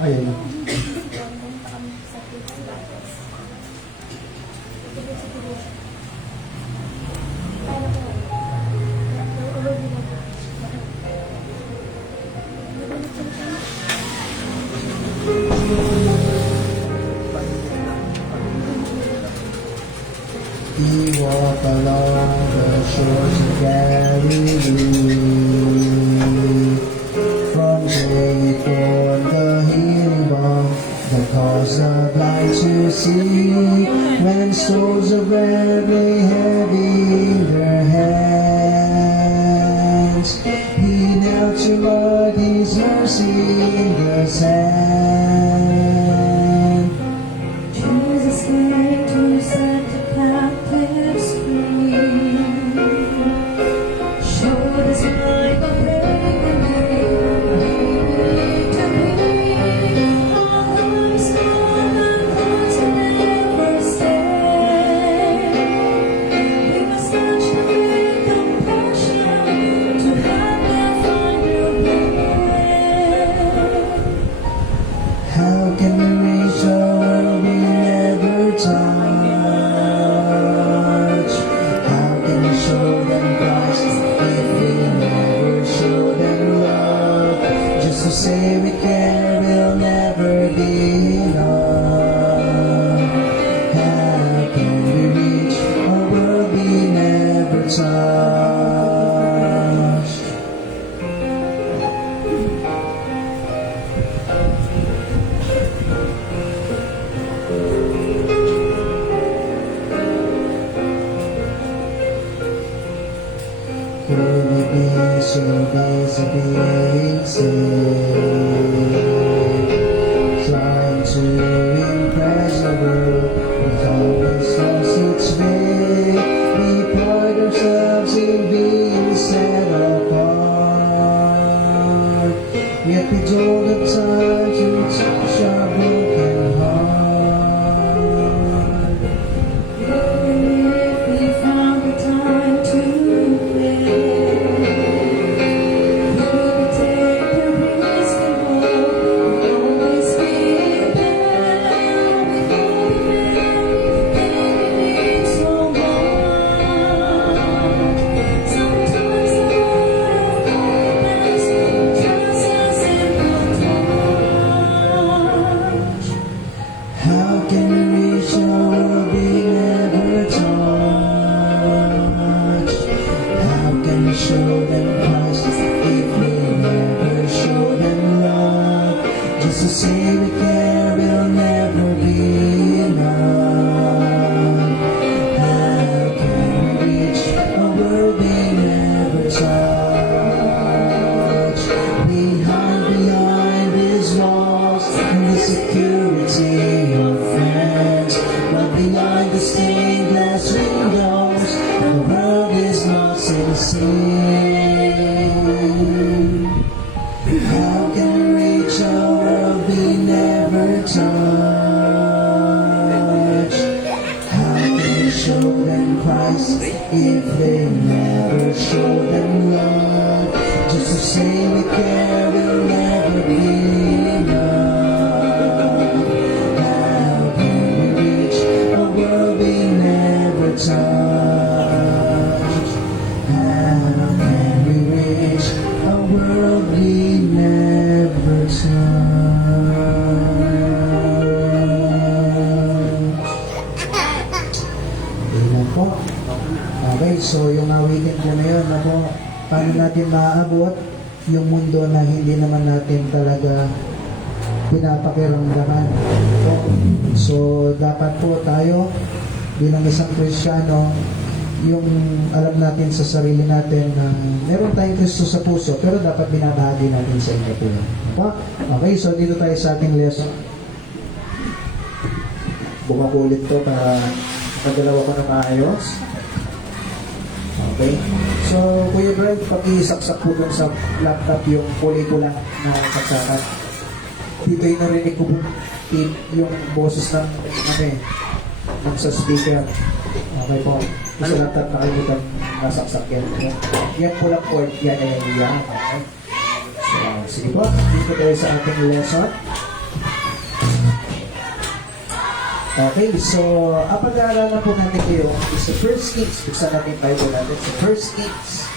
Ayun. He walked along the shores of Galilee, from Jericho the healing balm, the cause of light to see, when stones of bread lay heavy in their hands. He knelt to Lord His mercy in the sand. Jesus came to set the captives free. Showed us light of heavenly to be. Our lives gone and hearts will never stay. We must touch the great compassion to help them find their way. How can we reach a world we never touch? How can we show them Christ if we never show them love? Just to say we care will never be enough. How can we reach a world we never touched? Could we be so busy being saved, trying to impress the world with all this lost its way? We pride ourselves in being set apart, yet we don't have time to touch our broken heart. If we found the time to live, we would take the risk and hope we'll always be there. With all the memories so much. Sometimes the word of kindness just a simple touch. How can we reach a world we never touch? How can we show them Christ if we never show them love? Just to say we care will never be enough. How can we reach a world we never touch? Behind these walls and the security of friends, but behind the stained glass windows, the world is lost in sin. How can we reach a world we never touch? How can we show them Christ if they never show them love? Just to say we care will never be enough. How can we reach a world we never touch? How can we reach a world we never touch? Ayan po. Okay, so yung awitin po na yun, ano, paano natin maaabot yung mundo na hindi naman natin talaga pinapakiramdaman. So, dapat po tayo bilang isang Kristiyano, yung alam natin sa sarili natin na meron tayong Kristo sa puso, pero dapat binabahagi natin sa iba po. Okay, so dito tayo sa ating lesson. Buka ko ulit to para pagdalawa ko na maayos. Okay. So, Kuya Brad, pag-isaksak po dun sa laptop yung kulay ko lang na saksakan. Dito yung narinig ko po yung boses ng ng sa speaker. Okay po. Sa laptop nakalimutan nasaksak yan. Yan po lang po. Yan. Okay. So, sige po. Dito tayo sa ating lesson. Okay, so ang pag-aaralan po natin ngayon is the First Kings. Buksan natin yung Bible natin sa First Kings.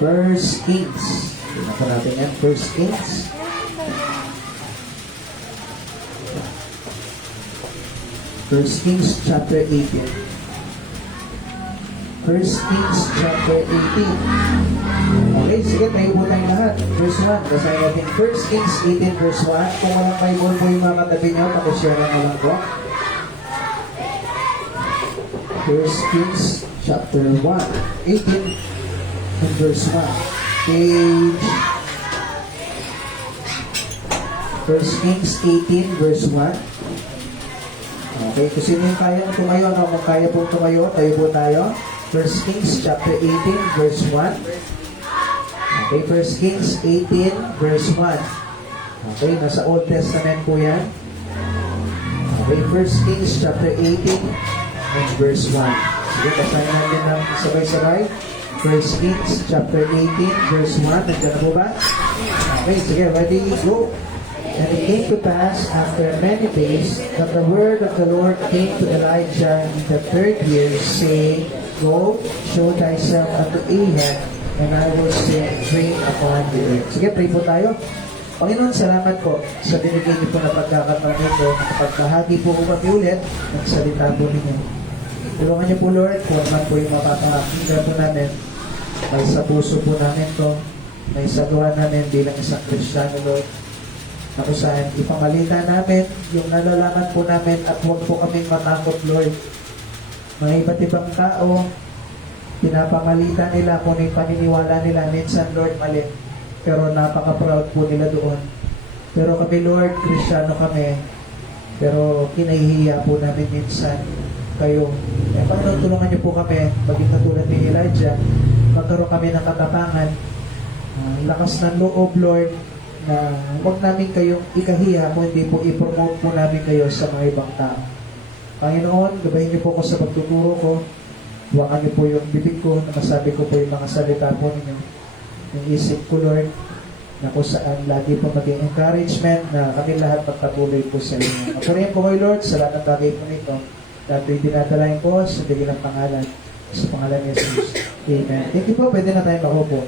First Kings. Tingnan po natin yan, First Kings. First Kings chapter 18. First Kings chapter 18. Okay, sige, tayo po tayong lahat. Verse 1, basahin natin. First Kings 18 verse 1. Kung walang Bible po yung mga katabi nyo, pakishare na lang po. First Kings chapter 1, 18 and verse 1. Page First Kings 18 verse 1. Okay, kung sino yung kaya tumayo, ano, kung kaya po tumayo, tayo po tayo. First Kings chapter 18 verse 1. Okay, First Kings 18 verse 1. Okay, nasa Old Testament po yan. Okay, First Kings chapter 18 and verse 1. Sige, basahin natin ng sabay-sabay. First Kings chapter 18 verse 1. Nandiyan na po ba? Okay, sige, ready, go. And it came to pass after many days that the word of the Lord came to Elijah in the third year, saying, Go, show thyself unto Ahab, and I will send rain upon the earth. Sige, pray po tayo. Panginoon, salamat po sa binigay niyo po na pagkakataon ito. Pagkahagi po kami ulit ng salita po ninyo. Tulungan niyo po, Lord, kung man po yung mapapakinggan po namin, may sa puso po namin to, may sa gawa namin bilang isang Kristiyano, Lord, na kung saan ipamalita namin yung nalalaman po namin at huwag po kaming matakot, Lord. Mga iba't ibang tao, pinapamalita nila kung yung paniniwala nila, minsan, Lord, mali. Pero napaka-proud po nila doon. Pero kami, Lord, Kristiyano kami. Pero kinahihiya po namin minsan kayo. Eh, Panginoon, tulungan niyo po kami, maging katulad ni Elijah, magkaroon kami ng katapangan, lakas ng loob, Lord, na huwag namin kayong ikahiya kung hindi po i-promote po namin kayo sa mga ibang tao. Panginoon, gabahin niyo po ako sa pagtuturo ko. Huwakan niyo po yung bibig ko na masabi ko po yung mga salita po ninyo. Yung isip ko, Lord, na kung saan lagi po maging encouragement na kami lahat magpatuloy po sa inyo. Pagpurihin po kayo, Lord, sa lahat ng bagay po nito. Dati dinadalain ko sa bigil ng pangalan. Sa pangalan ni Jesus. Amen. Thank you po. Pwede na tayo makupo.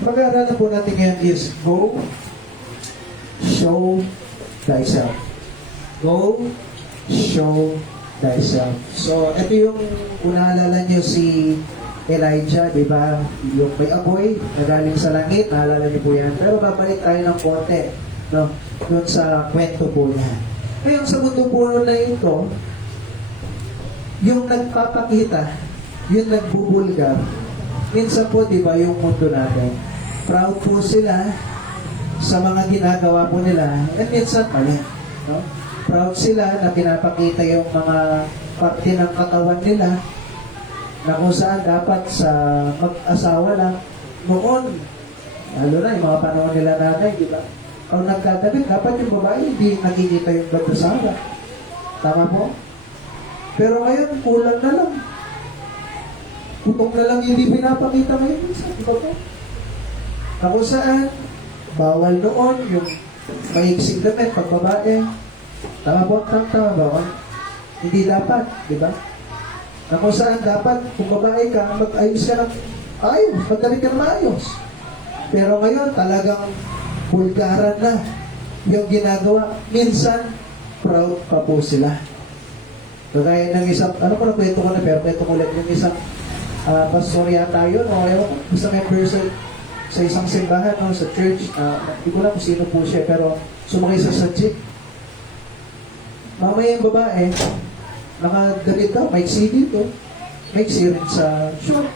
Pag-aaralan po natin ngayon is Go, Show Thyself. Go, Show Thyself. So, ito yung unaalala nyo si Elijah, di ba? Yung may apoy na galing sa langit, naalala niyo po yan. Pero babalik tayo ng konti, no? Doon sa kwento po yan. Ngayon, sa mundo po na ito, yung nagpapakita, yung nagbubulgar, minsan po, di ba, yung mundo natin, proud po sila sa mga ginagawa po nila, and minsan mali, no? Proud sila na pinapakita yung mga parte ng katawan nila na kung saan dapat sa mag-asawa lang noon, lalo na yung mga panahon nila nanay, di ba? Kung nagdadabit, dapat yung babae hindi nakikita yung mag-asawa. Tama po? Pero ngayon, kulang na lang. Putok na lang hindi pinapakita ngayon. Di ba po? Na kung saan, bawal noon yung maiksing damit pag babae. Tama po? Tama bawal. Hindi dapat, di ba? Na kung saan dapat, kung babae ka, mag-ayos ka ng ayos, magdamit ka ng maayos. Pero ngayon, talagang bulgaran na yung ginagawa. Minsan, proud pa po sila. Kagaya ng isang, ano ko na kwento ko na, pero kwento ko ulit yung isang pastor yata yun, o ewan ko, basta member sa isang simbahan, no, sa church, hindi ko na kung sino po siya, pero sumakay sa jeep. Mamaya yung babae, nakaganit daw, maiksi dito, maiksi rin sa short.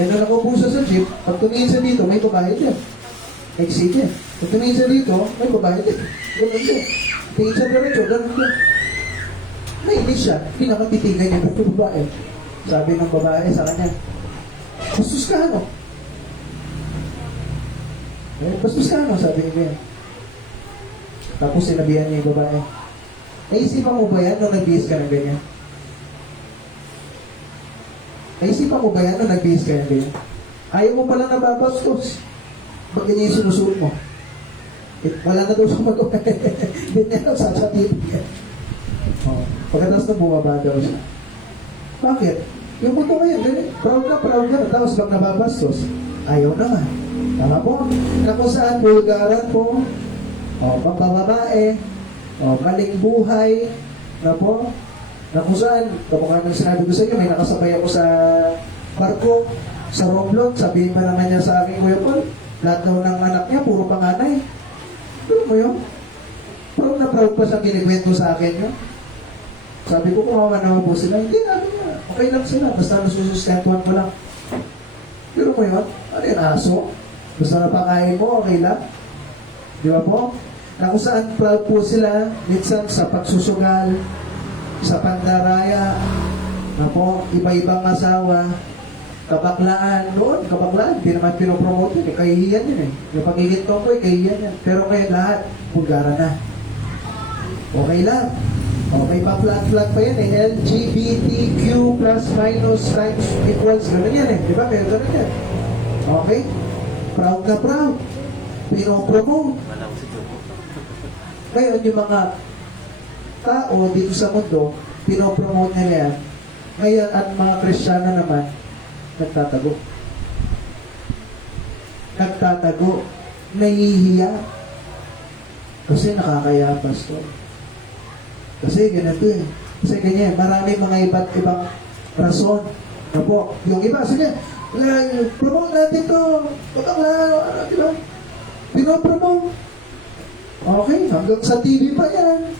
Yan na nakupo siya sa jeep, pag tumingin siya dito, may babae din. Maiksi din. Pag tumingin siya dito, may babae din. Ganun din. Tingin siya diretso, ganun din. Nainis siya, pinakatitigan niya ng babae. Sabi ng babae sa kanya, bastos ka ano? Bastos ka ano? Sabi niya. Tapos sinabihan niya yung babae, naisipan mo ba yan nung nagbihis ka ng ganyan? Naisipan mo ba yan nung nagbihis ka ng ganyan? Ayaw mo pala nababastos. Ba't ganyan yung sinusuot mo? Wala na daw siya magawa. Hindi na daw sasabihin. Oh. Pagkatapos na bumaba daw siya. Bakit? Yung mundo ngayon, proud na, tapos bang nababastos? Ayaw naman. Tama po? Na kung saan bulgaran po, pambababae, maling buhay, na po, na kung saan, kamukha ng sinabi ko sa inyo, may nakasabay ako sa barko, sa Romblon, sabihin pa naman niya sa akin, Kuya Paul, lahat daw ng anak niya, puro panganay. Pero mo yun? Proud na proud pa siya kinikwento sa akin yun. Sabi ko, kumawa naman po sila. Hindi namin niya. Okay lang sila. Basta nasusustentuhan ko lang. Pero mo yun? Ano yung aso? Basta napakain mo, okay lang. Di ba po? Na kung saan proud po sila, minsan sa pagsusugal, sa pandaraya, na po, iba-ibang asawa, kabaklaan, noon, kabaklaan, di naman pinopromote yun, kahihiyan yun eh. Yung pagiging tomboy, kahihiyan yan. Pero ngayon lahat, bulgara na. Okay lang. Okay, pa-flat-flat pa yan eh. LGBTQ plus minus times equals, gano'n yan eh. Di ba? Pero gano'n yan. Okay? Proud na proud. Pinopromote. Ngayon, yung mga tao dito sa mundo, pinopromote nila yan. Ngayon, at mga Kristiyano naman, nagtatago. Nagtatago. Nahihiya. Kasi nakakaya, pastor. Kasi ganito eh. Kasi ganyan, maraming mga iba't ibang rason. Na po, yung iba, sige, promote natin to. Di ba? Pinopromote. Okay, hanggang sa TV pa yan.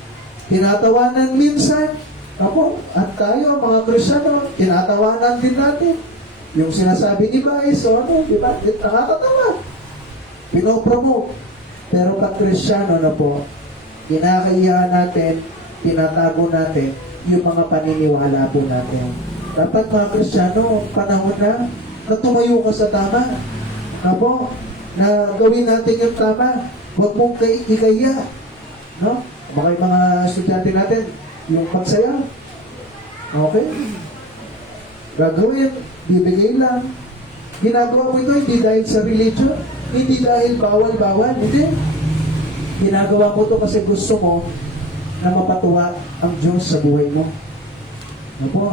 Tinatawanan minsan. Ako, at tayo, mga Kristiyano, tinatawanan din natin. Yung sinasabi ni Vice, di ba? Nakakatawa. Pinopromote. Pero pag Kristiyano na po, kinakaiyahan natin, tinatago natin yung mga paniniwala po natin. Dapat mga Kristiyano, panahon na tumayo ka sa tama. Apo, na gawin natin yung tama. Huwag mong ikaya. No? Baka yung mga estudyante natin, yung pagsayaw. Okay? Gagawin, bibigay lang. Ginagawa mo ito hindi dahil sa religion, hindi dahil bawal-bawal, hindi. Ginagawa mo ito kasi gusto mo na mapatuwa ang Diyos sa buhay mo. Ano po?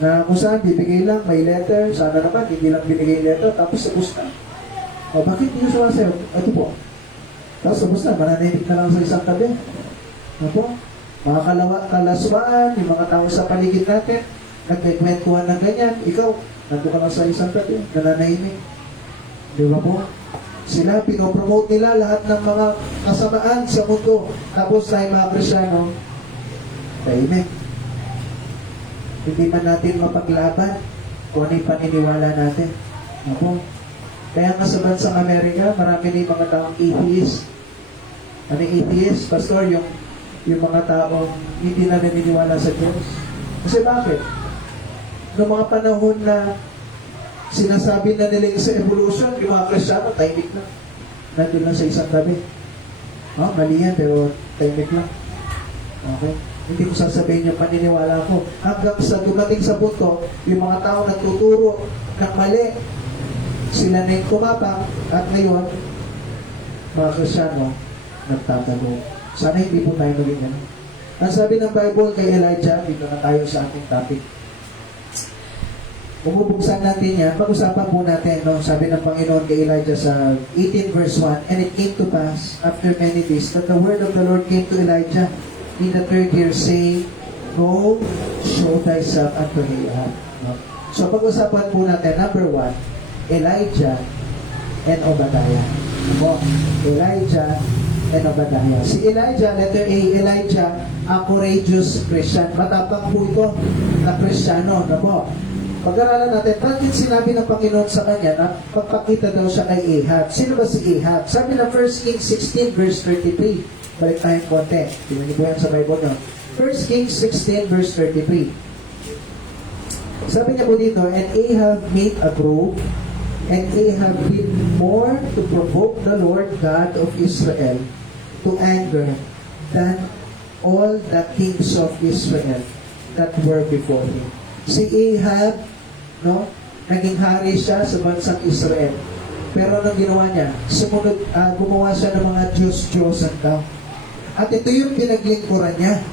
Na kung saan, bibigay lang, may letter, sana naman, hindi lang binigay letter, tapos sabos na. O, bakit hindi sumasayaw? Ito po. Tapos sabos na, mananimik na lang sa isang tabi. Ano po? Mga kalaswaan, yung mga tao sa paligid natin, nagkikwentuhan ng ganyan, ikaw, nandun ka lang sa isang tabi, nananahimik. Di ba po? Sila, pinopromote nila lahat ng mga kasamaan sa mundo. Tapos tayo mga Kristiyano, tahimik. Hindi man natin mapaglaban kung ano yung paniniwala natin. Ako. Kaya nga sa bansang Amerika, marami na yung mga taong atheist. Ano yung atheist? Pastor, yung mga taong hindi na naniniwala sa Diyos. Kasi bakit? Noong mga panahon na sinasabi na nila sa evolution, yung mga Kristiyano, tahimik lang. Nandun lang sa isang tabi. Mali yan, pero tahimik lang. Okay? Hindi ko sasabihin yung paniniwala ko. Hanggang sa dumating sa punto, yung mga tao nagtuturo ng mali, sila na yung tumapang, at ngayon, mga Kristiyano, nagtatago. Sana hindi po tayo maging yan. Ang sabi ng Bible kay Elijah, dito na tayo sa ating topic. Bubuksan natin yan, pag-usapan po natin, no? Sabi ng Panginoon kay Elijah sa 18 verse 1, "And it came to pass, after many days, that the word of the Lord came to Elijah in the third year, saying, Go, show thyself unto Ahab." No? So pag-usapan po natin, number 1, Elijah and Obadiah. No? Elijah and Obadiah. Si Elijah, letter A, Elijah, a courageous Christian. Matapang po ito na Kristiyano. No po? Pag-aralan natin, bakit sinabi ng Panginoon sa kanya na pagpakita daw siya kay Ahab? Sino ba si Ahab? Sabi na 1 Kings 16 verse 33. Balik tayong konti. Tingnan niyo po yan sa Bible nyo. 1 Kings 16 verse 33. Sabi niya po dito, "And Ahab made a grove, and Ahab did more to provoke the Lord God of Israel to anger than all the kings of Israel that were before him." Si Ahab, no, naging hari siya sa bansang Israel. Pero anong ginawa niya? Gumawa siya ng mga Diyos-Diyosan daw. At ito yung pinaglingkuran niya.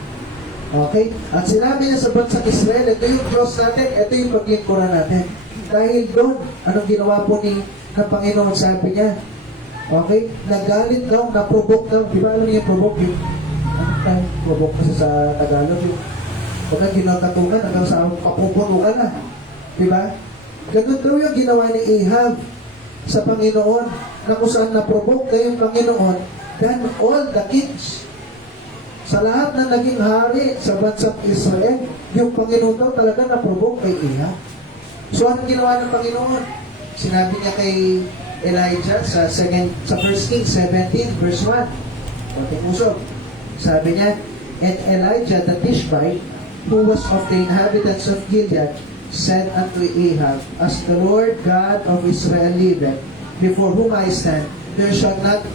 Okay? At sinabi niya sa bansang Israel, ito yung Diyos natin, ito yung paglingkuran natin. Dahil doon, anong ginawa po ng Panginoon, sabi niya, okay? Nagalit daw, na-provoke daw. Di ba alam niyo yung provoke? Yung, ano tayo? Provoke kasi sa Tagalog. Yung, huwag kang ginagkatukan, hanggang sa kapupunukan na. Di ba? Ganun daw yung ginawa ni Ahab sa Panginoon, na kung saan na-provoke kayong Panginoon than all the kings. Sa lahat na naging hari sa bansang Israel, yung Panginoon daw talaga na-provoke kay Ahab. So, anong ginawa ng Panginoon? Sinabi niya kay Elijah sa 1 Kings 17, verse 1. Konting usog. Sabi niya, and Elijah the Tishbite, who was of the inhabitants of Gilead, said unto Ahab, as the Lord God of Israel liveth, before whom I stand, there shall not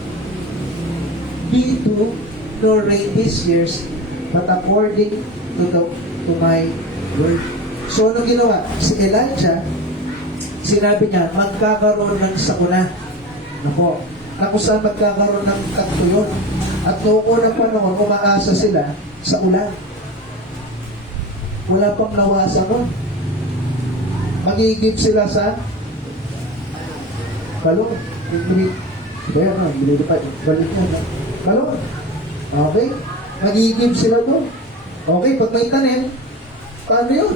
be dew nor rain these years, but according to my word. So, ano ginawa? Si Elijah, sinabi niya, magkakaroon ng sakuna. Nako, na kung saan magkakaroon ng tagtuyon. At noong unang panahon, umaasa sila sa ulan. Wala pang nawasa nun. Magigib sila sa balon. Kaya na, hindi pa, balik na. Balon. Okay? Magigib sila doon. Okay, pag may tanim, paano yun?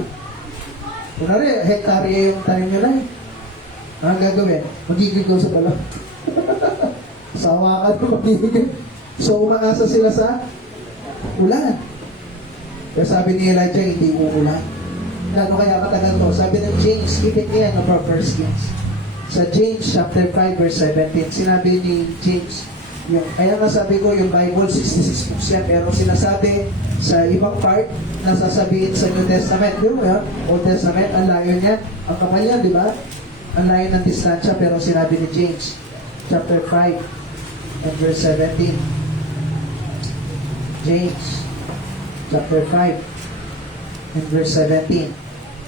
Kunwari, hektarya yung tanim nyo na eh. Ang gagawin? Magigib daw sa balon. Sawa ka doon, magigib. So, umaasa sila sa ulan. Kaya sabi ni Elijah, hindi uulan. Gano'n kaya katagal to? Sabi ng James, keep it in of our first Kings. Sa James chapter 5 verse 17, sinabi ni James, kaya nga sabi ko, yung Bible 66 books yan, pero sinasabi sa ibang part, nasasabihin sa New Testament, yun, Old Testament, ang layo niyan, ang kapal yan, di ba? Ang layo ng distansya, pero sinabi ni James, chapter 5, and verse 17. James, chapter 5, and verse 17.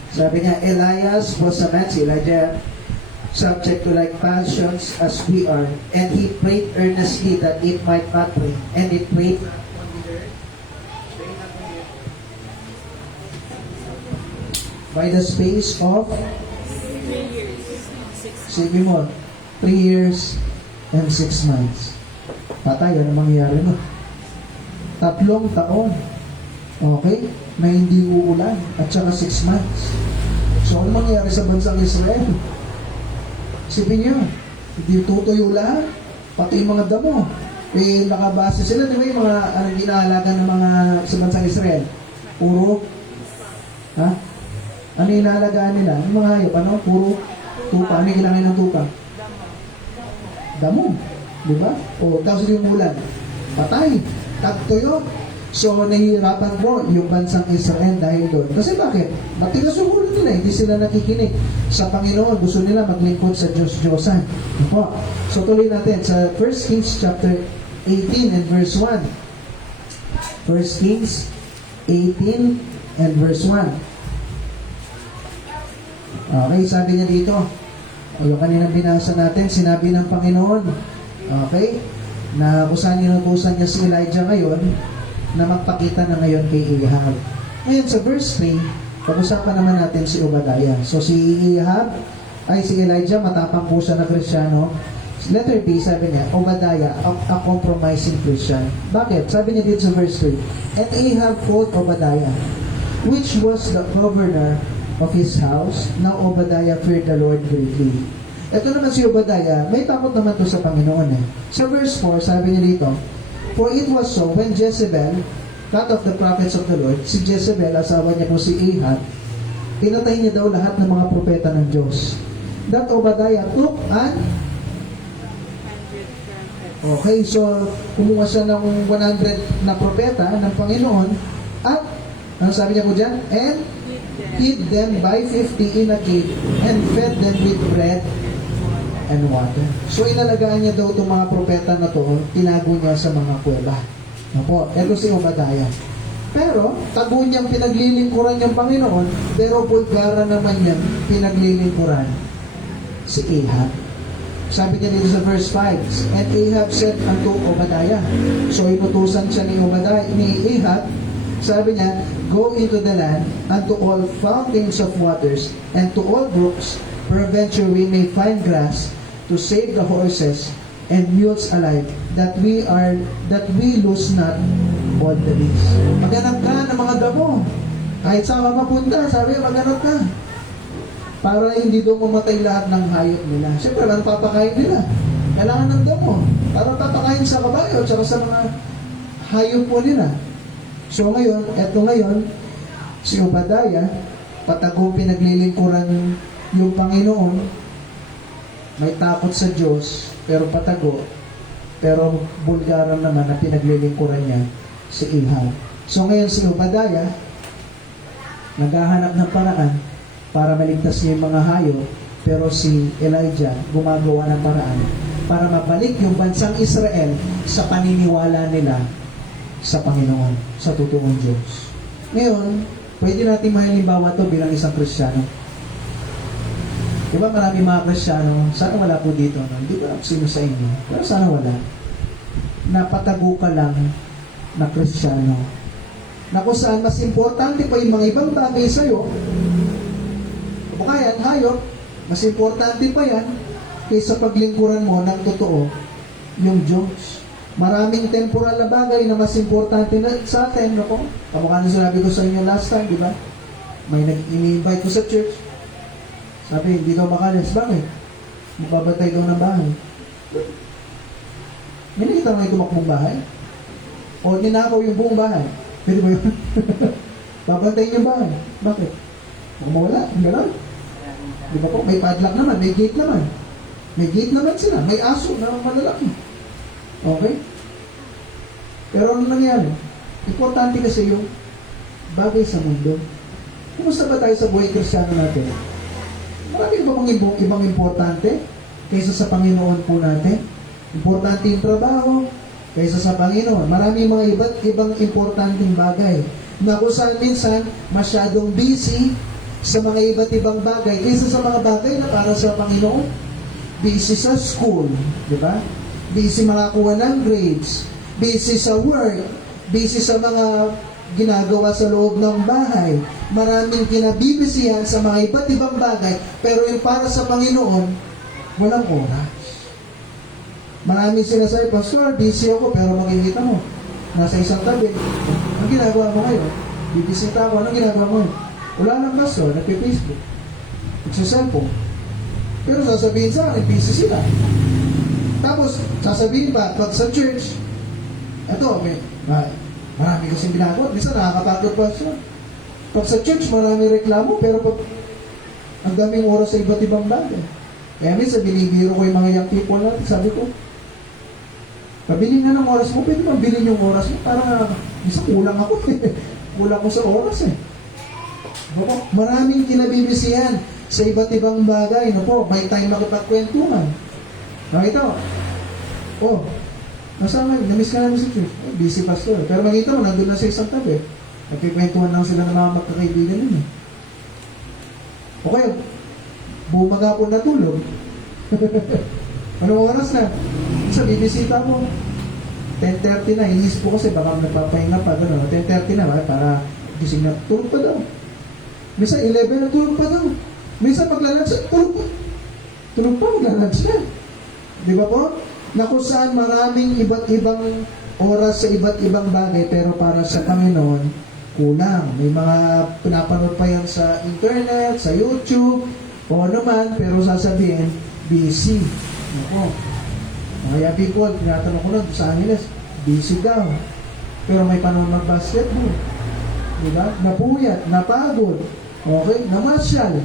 Sabi niya, Elias was a man, si Elijah, subject to like passions as we are, and he prayed earnestly that it might not rain, and it rained by the space of 3 years. 6 sige mo, 3 years and 6 months. Patay, ano mangyayari mo? 3 taon. Okay? Na hindi uulan. At saka 6 months. So, ano mangyayari sa bansang Israel? Isipin niyo, hindi tutuyo lahat. Pati yung mga damo. Eh, nakabase sila, di ba yung mga ginaalaga ng mga sa bansang Israel? Puro, ha? Ano yung inaalagaan nila? Yung mga hayop, ano? Puro tupa. Ano yung kailangan ng tupa? Damo. Di ba? O, tapos yung ulan. Patay. Tagtuyo. So, nahihirapan po yung bansang Israel dahil doon. Kasi bakit? Matigas yung ulo nila. Hindi sila nakikinig sa Panginoon. Gusto nila maglingkod sa Diyos-Diyosan. Diba? So, tuloy natin sa 1 Kings chapter 18 and verse 1. 1 Kings 18 and verse 1. Okay, sabi niya dito. Yung kanina binasa natin, sinabi ng Panginoon. Okay? Na kung saan inutusan niya si Elijah ngayon, na magpakita na ngayon kay Ahab. Ngayon sa verse 3, pag-usapan naman natin si Obadiah. So si Ahab, ay si Elijah, matapang po siya na Kristiyano. Letter B, sabi niya, Obadiah, a compromising Christian. Bakit? Sabi niya dito sa verse 3, and Ahab called Obadiah, which was the governor of his house. Now Obadiah feared the Lord greatly. Ito naman si Obadiah, may takot naman to sa Panginoon eh. Sa verse 4, sabi niya dito, for it was so, when Jezebel, cut off the prophets of the Lord, si Jezebel, asawa niya po si Ahab, pinatay niya daw lahat ng mga propeta ng Diyos. That Obadiah took an okay, so kumuha siya ng 100 na propeta ng Panginoon at, ano sabi niya po dyan? And hid them by 50 in a cave and fed them with bread and water. So inalagaan niya daw itong mga propeta na to, tinago niya sa mga kuweba. Opo, ito si Obadiah. Pero, tago niyang pinaglilingkuran niyang Panginoon, pero bulgara naman niyang pinaglilingkuran si Ahab. Sabi niya dito sa verse 5, and Ahab said unto Obadiah. So inutusan siya ni Ahab Sabi niya, go into the land, and to all fountains of waters, and to all brooks, peradventure we may find grass, to save the horses and mules alive, that we lose not all the days. Maghanap ka ng mga damo. Kahit saan ka mapunta, sabi, maghanap ka. Para hindi doon mamatay lahat ng hayop nila. Siyempre, ang papakain nila. Kailangan ng damo. Para papakain sa kabayo at sa mga hayop po nila. So ngayon, si Obadiah, patago pinaglilingkuran yung Panginoon, may takot sa Diyos, pero patago, pero bulgaran naman na pinaglilingkuran niya si Ahab. So ngayon si Obadiah, naghahanap ng paraan para maligtas niya yung mga hayop, pero si Elijah gumagawa ng paraan para mabalik yung bansang Israel sa paniniwala nila sa Panginoon, sa totoong Diyos. Ngayon, pwede natin mahalimbawa ito bilang isang Kristiyano. Diba marami mga Kristiyano, sana wala po dito, no? Hindi ko alam sino sa inyo, pero sana wala. Napatago ka lang na Kristiyano. Na kung saan mas importante pa yung mga ibang bagay sa'yo, o kaya ang hayop, mas importante pa yan kaysa paglingkuran mo ng totoo yung Diyos. Maraming temporal na bagay na mas importante na sa atin, no? Kamukha na sinabi ko sa inyo last time, di ba? May nag-invite ko sa church. Sabi, hindi daw makalis. Bakit? Magbabatay daw ng bahay. May nakita mo yung tumakbong bahay? O ninakaw yung buong bahay? Pwede ba yun? Babantayin yung bahay. Bakit? Kung mawala, gano'n. Di ba po? May padlock naman, may gate naman. May gate naman sila. May aso na malalaki. Okay? Pero ano nangyari? Importante kasi yung bagay sa mundo. Kumusta ba tayo sa buhay Kristiyano natin? Marami ba mga ibang importante kaysa sa Panginoon po natin? Importante yung trabaho kaysa sa Panginoon. Marami mga iba't ibang importanteng bagay na kung saan minsan masyadong busy sa mga iba't ibang bagay kaysa sa mga bagay na para sa Panginoon. Busy sa school, di ba? Busy makakuha ng grades, busy sa work, busy sa mga ginagawa sa loob ng bahay. Maraming kinabibisihan sa mga iba't ibang bagay, pero yung para sa Panginoon, walang oras. Maraming sinasabi, Pastor, busy ako, pero makikita mo, nasa isang tabi. Ang ginagawa mo ngayon? Bibisita ako, anong ginagawa mo ngayon? Wala lang, Pastor, nagpi-Facebook, nagsiselfone. Pero sasabihin sa akin, busy sila. Tapos, sasabihin pa, pag sa church, eto, marami kasing ginagawa. Minsan nakakapagod pa siya. Pag sa church, marami reklamo, pero pag ang daming oras sa iba't ibang bagay. Kaya minsan, binibiro ko yung mga young people natin. Sabi ko, pabili nga ng oras mo, pwede mabilin yung oras mo. Para minsan kulang ako kulang ko sa oras eh. Maraming kinabibisihan sa iba't ibang bagay. No po, may time makipagkwentuhan. Nakita mo? Oh, nasaan nga? Namiss ka namin sa church. Oh, busy pastor. Pero makita mo, nandun na sa isang tabi. Nagkikwentuhan lang sila ng mga magkakaibigan nun. Okay, bumaga po natulog. Anong oras na? Isa, bibisita mo. 10:30 na. Inis po kasi baka nagpapahinga pa. 10:30 na, para gising na. Tulog pa daw. Minsan 11 na tulog pa daw. Minsan maglalunch, tulog pa. Tulog pa, maglalunch na. Di ba po? Na kung saan maraming iba't ibang oras sa iba't ibang bagay, pero para sa Panginoon, kulang. May mga pinapanood pa yan sa internet, sa YouTube, o ano man, pero sasabihin, busy. Ako. Kaya people, tinatanong ko nun sa Angeles, busy daw. Pero may panahon mag-basketball. Diba? Napuyat, napagod. Okay? Namasyal.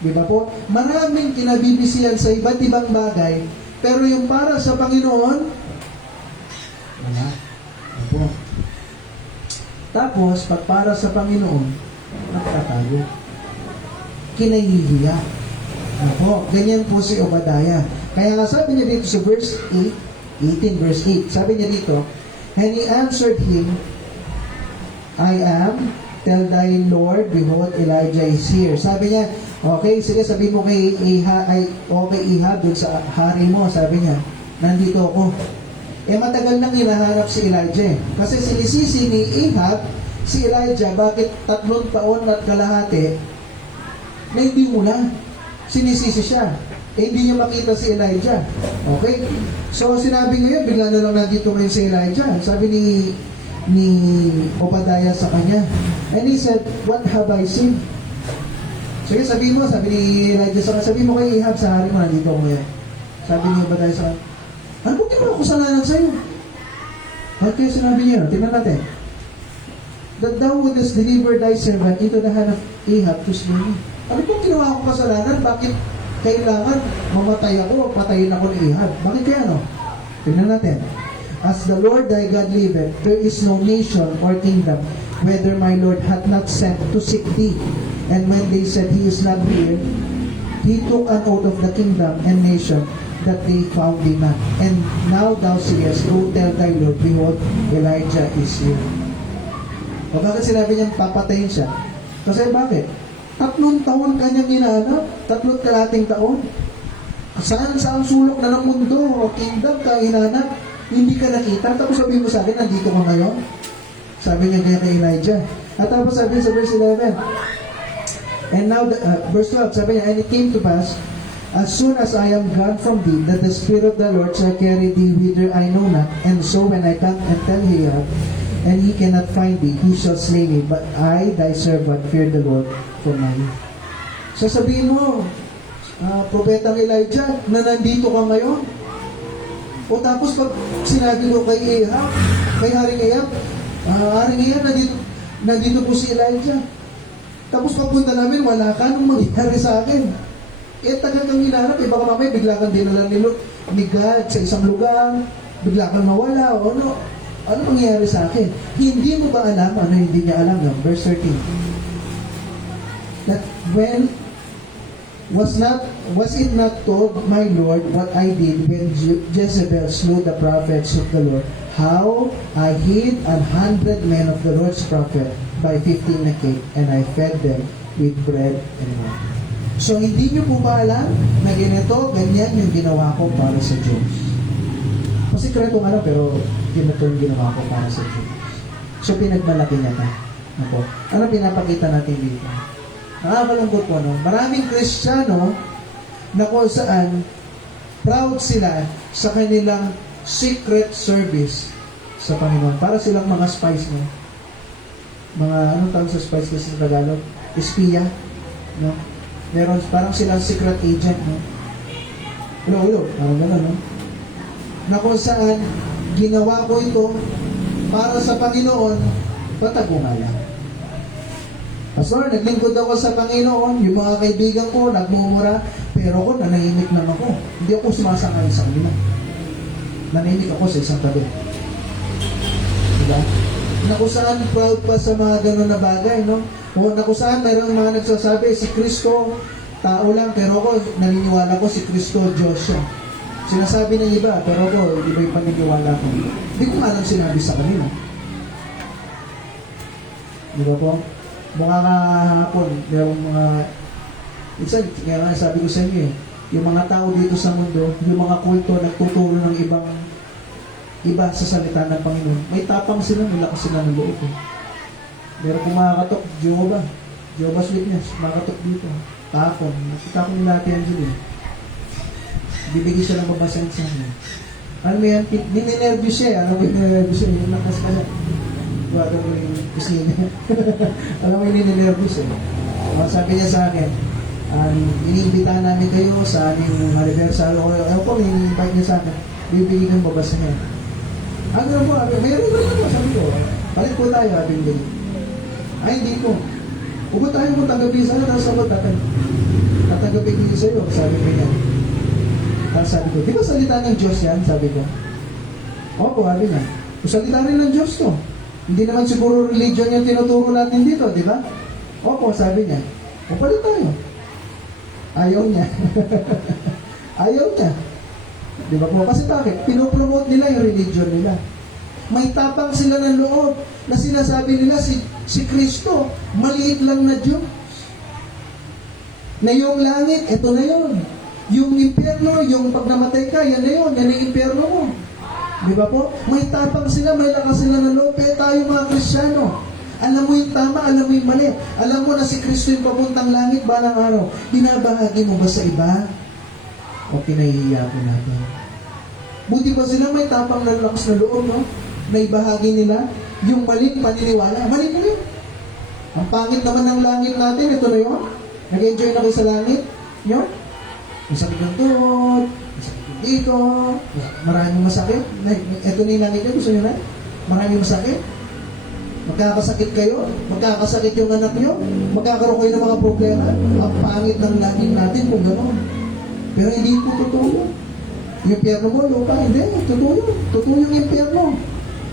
Diba po? Maraming kinabibisihan sa iba't ibang bagay, pero yung para sa Panginoon, wala. Opo. Tapos, pag para sa Panginoon, nagtatago. Kinahihiya. Opo. Ganyan po si Obadiah. Kaya nga sabi niya dito sa verse 8, 18 verse 8, sabi niya dito, and he answered him, I am, tell thy Lord, behold, Elijah is here. Sabi niya, okay, sige, sabi mo kay Ahab, dun sa hari mo, sabi niya, nandito ako. Matagal nang hinahanap si Elijah. Kasi sinisisi ni Ahab si Elijah, bakit 3 taon at kalahati na hindi mula? Sinisisi siya. Hindi niya makita si Elijah. Okay? So, sinabi ngayon, bigla na lang nandito ngayon si Elijah. Sabi ni Obadiah sa kanya. And he said, what have I seen? Sige, sabi mo, sabi ni Elijah sa kanya, sabi mo kay Ahab, sa hari mo, nandito ako ngayon. Sabi ni Obadiah sa kanya, ano kung ginawa ko kasalanan sa'yo? Bakit kaya sinabi niya? Tingnan natin. That thou wouldest deliver thy servant into the hand of Ahab to slay me. Ano kung ginawa ko kasalanan? Bakit kailangan mamatay ako, patayin ako ni Ahab? Bakit kaya no? Tingnan natin. As the Lord thy God liveth, there is no nation or kingdom, whether my Lord hath not sent to seek thee. And when they said, he is not here, he took an oath of the kingdom and nation that they found thee not. And now thou sayest, go tell thy Lord, behold, Elijah is here. O bakit sinabi niyang papatayin siya? Kasi bakit? 3 taon kanyang hinahanap, 3 kalating taon. Saan ang sulok na ng mundo o kingdom ka hinahanap? Hindi ka nakita. Tapos sabi mo sa akin, nandito ka ngayon? Sabi niya kaya kay Elijah. At tapos sabi sa verse 11, and now, verse 12, sabi niya, and it came to pass, as soon as I am gone from thee, that the Spirit of the Lord shall carry thee whither I know not. And so when I come and tell Ahab, and he cannot find thee, he shall slay me. But I, thy servant, fear the Lord for my youth. Sasabihin mo, Propetang Elijah, na nandito ka ngayon. O tapos pag sinabi mo kay Ahab, kay Haring Ahab, Haring Ahab, nandito po si Elijah. Tapos pagpunta namin, wala ka nung mangyari sa akin. Tagal kang hinanap, baka mamaya bigla kang dinala ni God sa isang lugar, bigla kang nawala, o ano mangyayari sa akin? Hindi mo ba alam, ano hindi niya alam yan? Verse 13. That when was it not told my Lord what I did when Jezebel slew the prophets of the Lord, how I hid 100 men of the Lord's prophet by 15 a cake, and I fed them with bread and water. So hindi niyo po ba alam na ganyan yung ginawa ko para sa Diyos? Masikreto nga lang, pero ganito yung ginawa ko para sa Diyos. So pinagmalaki niya na. Ano pinapakita natin dito? Nakakalungkot po, no? Maraming Kristiyano na kung saan proud sila sa kanilang secret service sa Panginoon. Para silang mga spies, no? Mga, anong tawag sa spies kasi sa Tagalog? Espiya, no? Meron, parang silang secret agent, no? Hello, parang gano'n, no? Na kung saan ginawa ko ito para sa Panginoon, patago nga lang. Pastor, naglingkod ako sa Panginoon, yung mga kaibigan ko, nagmumura, pero ako, nanahimik lang ako. Hindi ako sumasangay sa kanila. Nanahimik ako sa isang tabi. Diba? Na kung saan proud pa sa mga gano'n na bagay, no? O na kung saan mayroong mga nagsasabi, si Kristo, tao lang, pero ako, naniniwala ko si Kristo, Diyos siya. Sinasabi ng iba, pero ako, iba yung paniniwala ko. Hindi ko nga lang sinabi sa kanila. Diba po? Mga kahapon, merong mga, minsan, kaya nga sabi ko sa inyo yung mga tao dito sa mundo, yung mga kulto, nagtuturo ng iba sa salita ng Panginoon. May tapang sila, malakas sila ng loob. Meron kumakatok, Jehovah's Witness, makatok dito. Tapon, nakita ko nila Ate Angeline. Bibigyan siya ng babasahin sa amin. Ano mo yan? Ninenervous siya. Ano mo yung ninenervous siya? Yung lakas ka na. Bago mo yung kusina. Alam mo yung ninenervous eh. Sabi niya sa akin, iniimbitahan namin kayo sa aming anniversary. Ewan po, ini-invite niya sa akin. Bibigyan ng babasahin. Ano po? Mayroon rin ako. Sabi ko, palit po tayo. Abing day. Ay, hindi po. Huwag tayo kung tagabi sa akin. Tapos ako tatagapin niyo sa'yo. Sabi ko niya. Tapos sabi ko, di ba salita ng Diyos yan? Sabi ko. Opo, sabi niya. Salita rin ng Diyos to. Hindi naman siguro religion yung tinuturo natin dito, di ba? Opo, sabi niya. Papalit tayo. Ayaw niya. Ayaw niya. Di ba po? Kasi bakit? Pinopromote nila yung religion nila. May tapang sila ng loob na sinasabi nila si Kristo, maliit lang na Diyos. Na yung langit, ito na yun. Yung impyerno, yung pag namatay ka, yan na yun, yan ang impyerno mo. Di ba po? May tapang sila, may lakas sila ng loob, kaya tayo mga Kristiyano. Alam mo yung tama, alam mo yung mali. Alam mo na si Kristo yung papuntang langit balang araw. Binabahagi mo ba sa iba? O pinahihiya ko natin? Buti ba sila may tapang na lakas na loob, no? Na ibahagi nila yung maling paniniwala. Mali mo yun. Ang pangit naman ng langit natin, ito na yun. Nag-enjoy na kayo sa langit? Nyo? Masakit ng tuhod, masakit yung dito, maraming masakit. Ito na yung langit nyo, gusto nyo na? Maraming masakit. Magkakasakit kayo, magkakasakit yung anak nyo, magkakaroon kayo ng mga problema. Ang pangit ng langit natin kung gano'n. Pero hindi po totoo yun. Yung impyerno mo, lupa, hindi. Totoo yun. Totoo yung impyerno.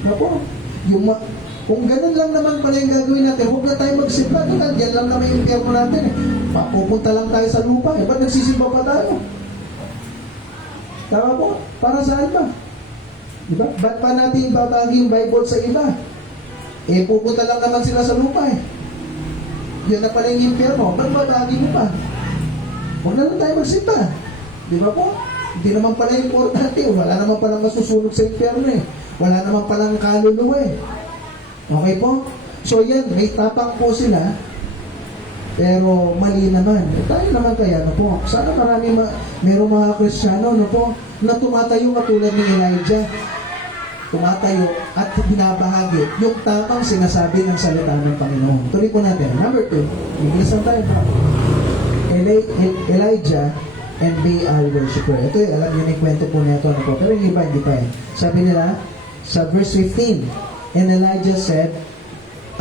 Napo, kung ganun lang naman pala yung gagawin natin, huwag na tayo magsimba. Yan lang naman yung impyerno natin. Papupunta lang tayo sa lupa. Ba't nagsisimba pa tayo? Tama po? Para saan ba? Diba? Ba't pa natin babagi yung Bible sa iba? Pupunta lang naman sila sa lupa Yan na pala yung impyerno. Ba't babagi mo pa? Huwag na lang tayo magsimba. Di ba po? Hindi naman pala importante. Wala naman palang masusunog sa impyerno Wala naman palang kaluluwa Okay po? So yan, may tapang po sila, pero mali naman. Tayo naman kaya, no po? Sana merong mga Kristiyano, no po, na tumatayo katulad ni Elijah. Tumatayo at binabahagi yung tamang sinasabi ng salita ng Panginoon. Tuloy po natin. Number 2, English tayo pa. Elijah and Baal worshiper. Ito alam niyo na yung kwento po nito, no po? Pero yung iba, hindi pa Sabi nila, sa verse 15, and Elijah said,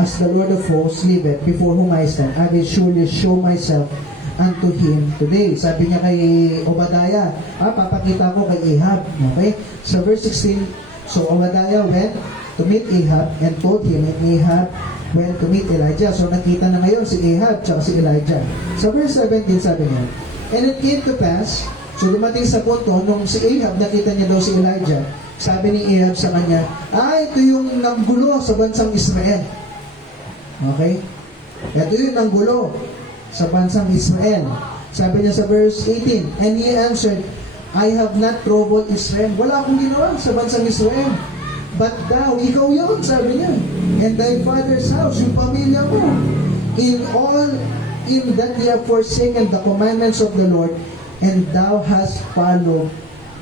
as the Lord of hosts liveth, before whom I stand, I will surely show myself unto him today. Sabi niya kay Obadiah, papakita ko kay Ahab. Okay? So verse 16, so Obadiah went to meet Ahab and told him, and Ahab went to meet Elijah. So nakita na ngayon si Ahab at si Elijah. So verse 17 sabi niya, and it came to pass, so dumating sa punto, nung si Ahab nakita niya daw si Elijah, sabi ni Ahab sa kanya, ito yung nanggulo sa bansang Israel. Okay? Ito yung nanggulo sa bansang Israel. Sabi niya sa verse 18, and he answered, I have not troubled Israel. Wala akong ginawa sa bansang Israel. But thou, ikaw yun, sabi niya. And thy father's house, yung pamilya mo. In that they have forsaken the commandments of the Lord, and thou hast followed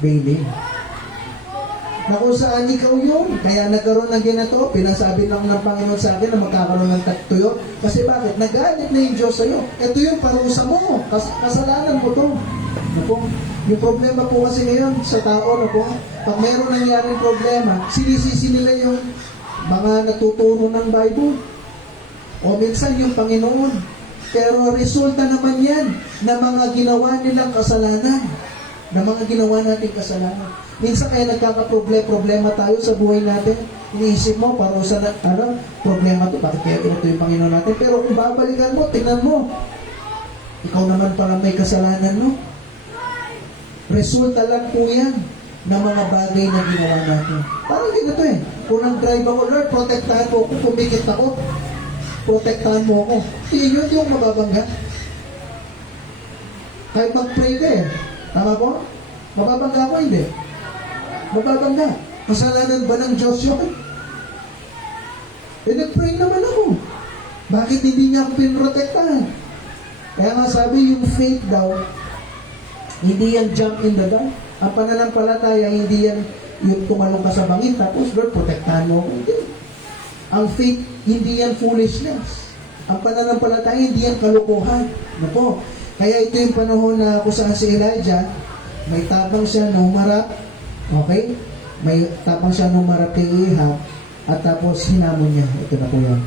Baalim. Na kung saan ikaw yun. Kaya nagkaroon ng ginato, pinasabi lang ng Panginoon sa akin na magkakaroon ng tuyo. Kasi bakit? Nagalit na yung Diyos sa'yo. Ito yung parusa mo. Kasalanan mo to. Napo, yung problema po kasi ngayon sa tao, pag mayroon nangyaring problema, sinisisi nila yung mga natuturo ng Bible. O minsan yung Panginoon. Pero resulta naman yan na mga ginawa nilang kasalanan. Na mga ginawa nating kasalanan. Minsan kaya nagkakaproblema tayo sa buhay natin. Iniisip mo, parusa na, problema to, bakit kaya ito yung Panginoon natin? Pero kung babalikan mo, tingnan mo, ikaw naman pala may kasalanan, no? Resulta lang po yan ng mga bagay na ginawa natin. Parang ganito kung nag-drive ako, Lord, protektahan mo ako, pumikit ako, protektahan mo ako. Yun yung mababangga. Kahit mag-pray ka tama po? Mababangga ako, hindi. Mababangga. Kasalanan ba ng Diyos yun? Nag-pray naman ako. Bakit hindi niya ako pinrotektahan? Kaya nga sabi, yung faith daw, hindi yan jump in the dark. Ang pananampalataya, hindi yan yung tumalong ka sa bangin, tapos, Lord, protektahan mo ako. Hindi. Ang faith, hindi yan foolishness. Ang pananampalataya, hindi yan kalukuhan. Ano po? Kaya ito yung panahon na kung saan si Elijah, may tapang siya na humarap. Okay? May tapang siya na humarap kay Ahab. At tapos hinamon niya. Ito na po yan.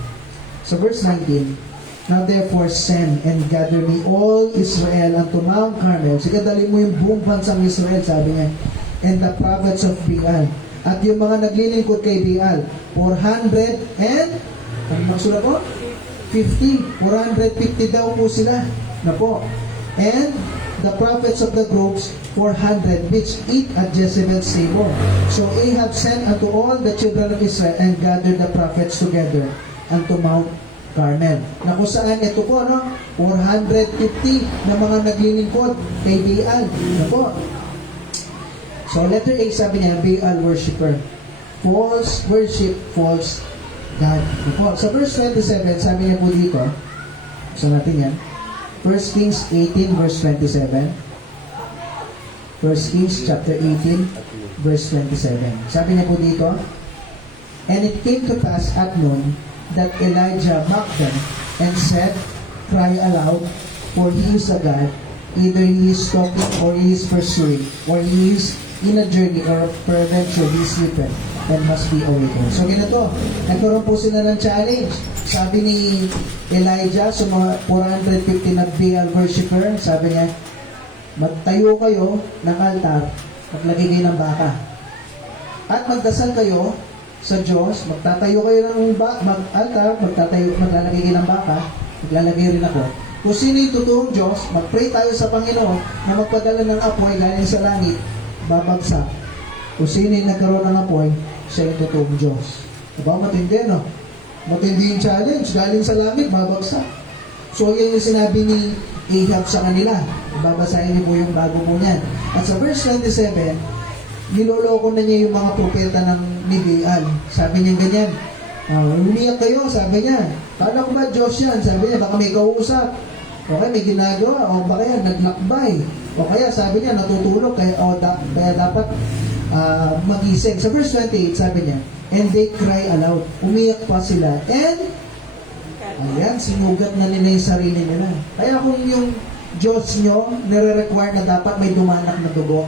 So verse 19, now therefore send and gather me all Israel unto Mount Carmel. Sige, dali mo yung buong bansang Israel, sabi niya. And the prophets of Baal. At yung mga naglilingkod kay Baal, 400 and, ano magsulat po? 50. 450 daw po sila. Na po. And the prophets of the groves, 400, which eat at Jezebel's table. So Ahab sent unto all the children of Israel and gathered the prophets together unto Mount Carmel. Na kung saan ito po, 450 na mga naglilingkod kay Baal. Na po. So letter A, sabi niya, Baal worshiper. False worship, false God. Po. Sa verse 27, sabi niya po dito, gusto natin yan, 1 Kings 18 verse 27. 1 Kings chapter 18 verse 27. Sabi niya po dito, and it came to pass at noon that Elijah mocked them and said, cry aloud, for he is a God. Either he is talking or he is pursuing, or he is in a journey, or peradventure he is sleeping and must be awakened. So ganito, nagkaroon po sila ng challenge. Sabi ni Elijah sa mga 450 na Baal worshipper, sabi niya, magtayo kayo ng altar, maglagay kayo ng baka. At magdasal kayo sa Diyos, magtatayo kayo ng altar, maglalagay kayo ng baka, maglalagay rin ako. Kung sino yung totoong Diyos, mag-pray tayo sa Panginoon na magpadala ng apoy galing sa langit, babagsak. Kung sino yung nagkaroon ng apoy, siya yung totoong Diyos. Diba? Matindi, no? Matindi yung challenge. Galing sa langit, babagsak. So, yan yung sinabi ni Ahab sa kanila. Babasahin niyo po yung bago po niyan. At sa verse 27, niloloko na niya yung mga propeta ng ni Baal. Sabi niya ganyan, umiyak kayo, sabi niya. Kala ko ba Diyos yan? Sabi niya, baka may kausap. Okay, may ginagawa. O baka yan, naglakbay. O kaya, sabi niya, natutulog. Kaya dapat magising. Sa verse 28, sabi niya, and they cry aloud. Umiyak pa sila. And, ayan, sinugat na nila yung sarili nila. Kaya kung yung Diyos nyo, nire-require na dapat may dumanak na dugo.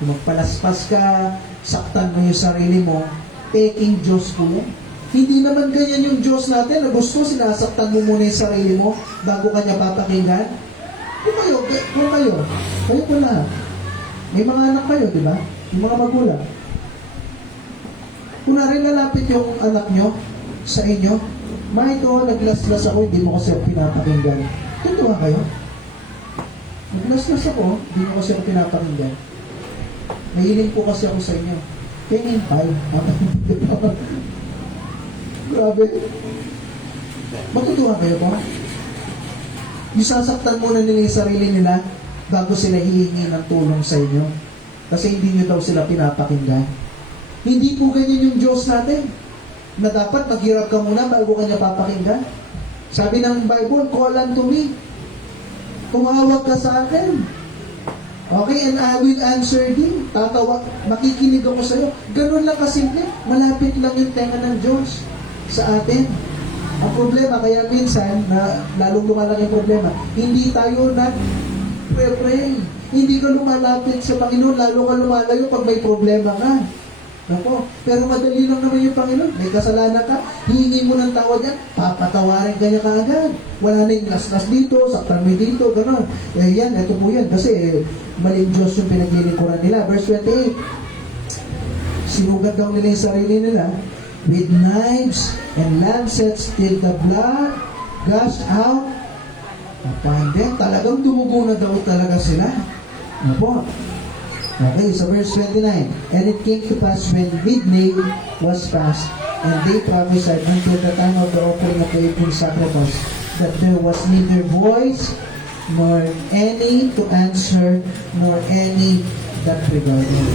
Kung magpalaspas ka, saktan mo yung sarili mo, peking Diyos po yan. Hindi naman ganyan yung Diyos natin na gusto sinasaktan mo muna yung sarili mo bago kanya papakinggan. Kung kayo po lahat. May mga anak kayo, di ba? Yung mga magulang. Kunwari lalapit yung anak nyo sa inyo, ma, ito, naglaslas ako, hindi mo kasi ako pinapakinggan. Tuntua kayo. Naglaslas ako, hindi mo kasi ako pinapakinggan. Mahiling po kasi ako sa inyo. Tingin pal. Grabe. Matutuwa kayo po? Yung sasaktan muna nila yung sarili nila bago sila hihingi ng tulong sa inyo. Kasi hindi nyo daw sila pinapakinggan. Hindi po ganyan yung Diyos natin. Na dapat maghirap ka muna bago kanya papakinggan. Sabi ng Bible, call unto me. Tumawag ka sa akin. Okay, and I will answer thee. Makikinig ako sa iyo. Ganun lang kasimple. Malapit lang yung tenga ng Diyos sa atin. Ang problema, kaya minsan, na lalong lumalaki yung problema, hindi tayo nag-pray. Hindi ka lumalapit sa Panginoon, lalo ka lumalayo pag may problema ka. Ako, pero madali lang naman yung Panginoon. May kasalanan ka, hihingi mo ng tawad yan, papatawarin ka niya kaagad. Wala na yung las-las dito, saktan mo dito, gano'n. Yan, ito po yan. Kasi maling Diyos yung pinaglilingkuran nila. Verse 28, sinugat daw nila yung sarili nila with knives and lancets till the blood gushed out. Napande, talagang tumugo na daw talaga sila. Ano po? Okay, so verse 29, and it came to pass when midnight was past, and they prophesied until the time of the offering of the evening sacrifice, that there was neither voice, nor any to answer, nor any that regarded.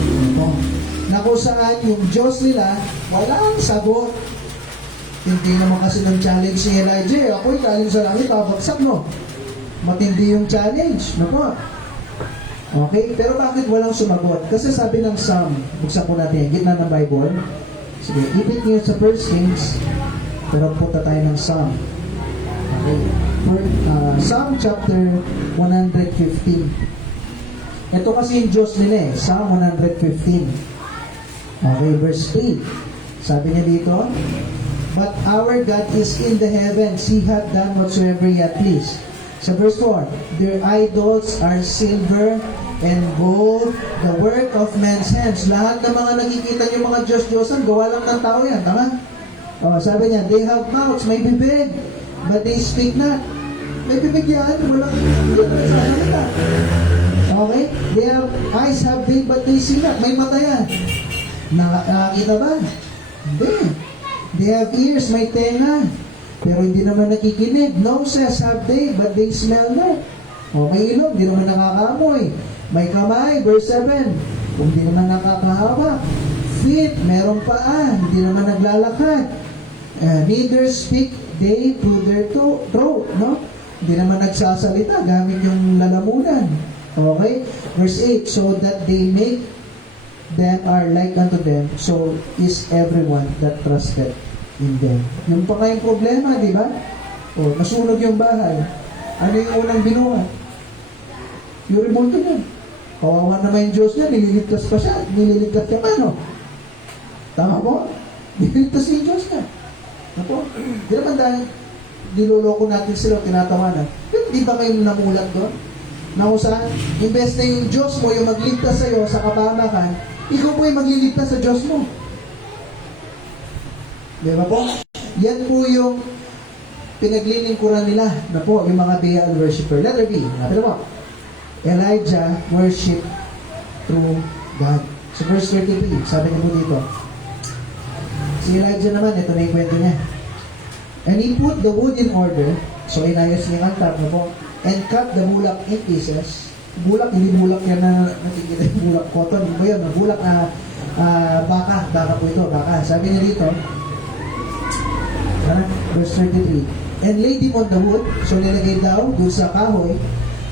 Na kung saan yung Diyos nila, walang sagot. Hindi naman kasi ng challenge ni Elijah. Ako'y galing sa langit, babagsak, no? Matindi yung challenge, no po? Okay, pero bakit walang sumagot? Kasi sabi ng Psalm, buksan po natin, gitna ng Bible. Sige, ipit niyo sa 1 Kings, pero punta tayo ng Psalm. Okay, Psalm chapter 115. Ito kasi yung Diyos nila eh, Psalm 115. Okay, verse 3. Sabi niya dito, but our God is in the heavens, He hath done whatsoever He hath pleased. Sa verse 4, their idols are silver and gold, the work of man's hands. Lahat ng mga nakikita niyo mga Diyos-Diyosan, gawa lang ng tao yan, tama? Sabi niya, they have mouths, may bibig, but they speak not. May bibig yan, walang salita. Okay? They have eyes, have they, but they see not. May mata yan. Nakakita ba? Hindi. They have ears, may tenga, pero hindi naman nakikinig. Noses have they, but they smell not. O may ilong, hindi naman nakakaamoy. May kamay, verse 7, kung hindi naman nakakahawak. Feet, merong paa, hindi naman naglalakad. Neither speak they to their throat, no? Hindi naman nagsasalita gamit yung lalamunan. Okay? Verse 8, so that they make them are like unto them, so is everyone that trusted in them. Yung pa kayong problema, di ba? O, nasunog yung bahay. Ano yung unang binuhat? Yung remote niya. Kawawa naman yung Diyos niya, nililigtas pa siya. Nililigtas siya pa, no? Tama po? Nililigtas yung Diyos niya. Ako, di naman dahil niloloko natin sila, tinatawanan. Di ba kayo namulat doon? Na kung saan, imbes na yung Diyos mo, yung magligtas sa'yo sa kapamakan, ikaw po yung magliligtas sa Diyos mo. Di ba po? Yan po yung pinaglilingkuran nila na po, yung mga Baal worshiper. Letter B, natin po. Elijah worship through God. So verse 33, sabi niya po dito, si Elijah naman, ito na yung kwento niya. And he put the wood in order, so inayos niya ang tab na po, and cut the bullock in pieces. Bulak, hindi bulak yan na nakikita yung bulak cotton. Hindi ba yun? Bulak na baka po ito, baka. Sabi niya dito, verse 33, and laid him on the wood, so nilagay daw doon sa kahoy,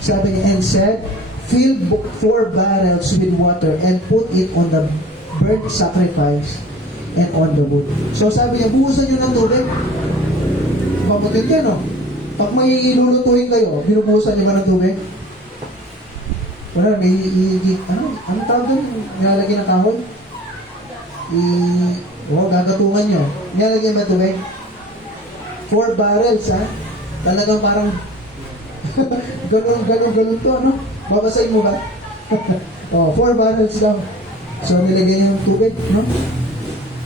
sabi niya, and said, fill 4 barrels with water and put it on the burnt sacrifice and on the wood. So sabi niya, buhusan niyo ng tubig. Pamutin ka, no? Pag may ilulutuin kayo, binubuhusan niyo ba ng tubig? Wala, may ano tawag doon? Nilalagay ng kahoy? Gagatungan niyo. Nilalagay ba tubig? 4 barrels, ha? Talagang parang galon to, ano? Babasahin mo ba? 4 barrels lang. So, nilagay niya ng tubig, no?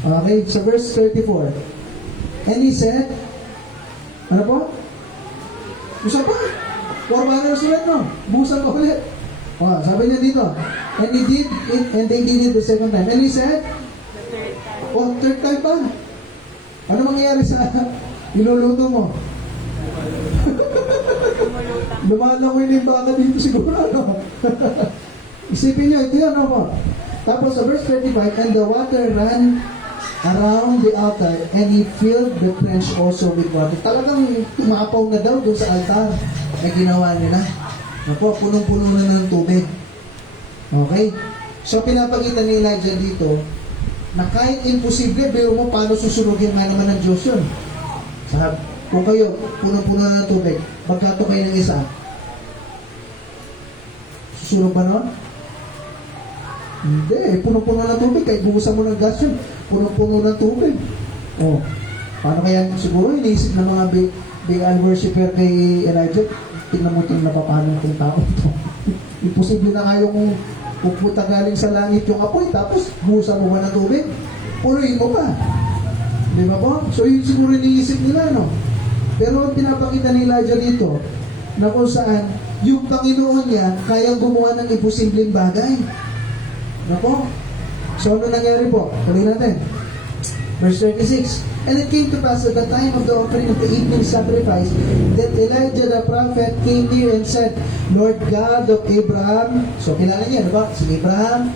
Okay, so verse 34. And he said, ano po? Busa pa. 4 barrels ulit, no? Busan ko ulit. Sabi niya dito, and he did it, and they did it the second time. And he said, third time pa. Ano mangyayari sa iluluto mo? Lumalangoy na yung baka dito siguro, ano? Isipin nyo, ito yun, ano? Tapos sa verse 35, and the water ran around the altar, and he filled the trench also with water. Talagang tumapaw na daw doon sa altar na ginawa nila. Ako, punong-puno na ng tubig. Okay? So, pinapakita ni Elijah dito na kahit imposible, pero mo paano susunugin nga naman ng Diyos yun. Saka, kung kayo, punong-puno na ng tubig, magkato kayo ng isa. Susunog ba nun? Hindi, punong-puno ng tubig. Kahit buhusan mo ng gas yun, punong-puno ng tubig. Paano kaya siguro iniisip ng mga Baal worshiper kay Elijah? Tingnan mo itong napapaano itong tao ito. Imposible na nga yung pupunta galing sa langit yung apoy, tapos buhusan mo ba ng tubig? Punuin mo pa. Di ba po? So yun siguro iniisip nila, no? Pero pinapakita ni Elijah dito, na kung saan, yung Panginoon niya, kayang gumawa ng imposibleng bagay. Na po? So ano nangyari po? Tuloy natin. Verse 36, and it came to pass at the time of the offering of the evening sacrifice that Elijah the prophet came near and said, Lord God of Abraham, so kilala niya, diba? Si Abraham,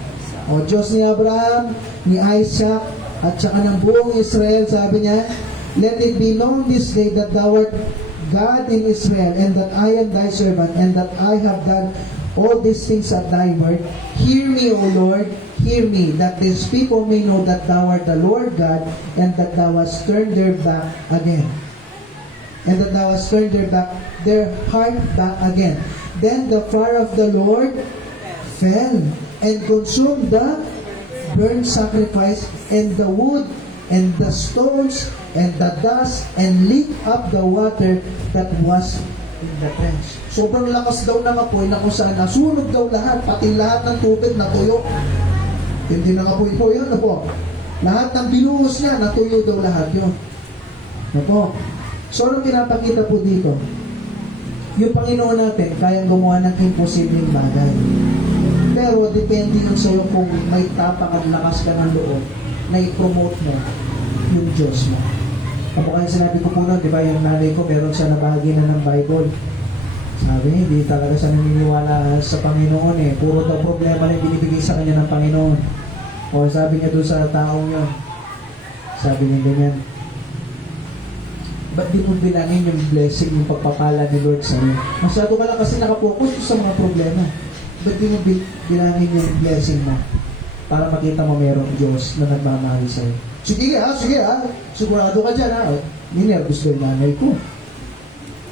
o Diyos ni Abraham, ni Isaac, at saka ng buong Israel, sabi niya, let it be known this day that thou art God in Israel, and that I am thy servant, and that I have done all these things at thy word. Hear me, O Lord, hear me, that these people may know that thou art the Lord God, and that thou hast turned their back again. And that thou hast turned their heart back again. Then the fire of the Lord fell and consumed the burnt sacrifice, and the wood, and the stones, and the dust, and licked up the water that was in the trench. Sobrang lakas daw ng apoy na kung saan nasunog daw lahat, pati lahat ng tubig natuyo. Hindi na apoy po yun, po. Lahat ng binuhos niya, natuyo daw lahat yun. Po. So, anong pinapakita po dito? Yung Panginoon natin, kayang gumawa ng imposibleng bagay. Pero, depende yun sa'yo kung may tapak at lakas ka ng loob na i-promote mo yung Diyos mo. Ako kaya sinabi ko po nun, di ba, yung nanay ko, meron siya nabahagi na ng Bible. Sabi niya, hindi talaga siya naniniwala sa Panginoon eh. Puro daw problema na binibigay sa kanya ng Panginoon. O sabi niya doon sa taong yun, sabi niya ganyan, ba't di mo bilangin yung blessing, yung pagpapala ni Lord sa iyo? Masyado ka lang kasi nakapokus sa mga problema. Ba't di mo bilangin yung blessing mo para makita mo merong Diyos na nagmamahal sa iyo? Sige ha. Sigurado ka dyan ha. Ninervous ko yung nanay ko.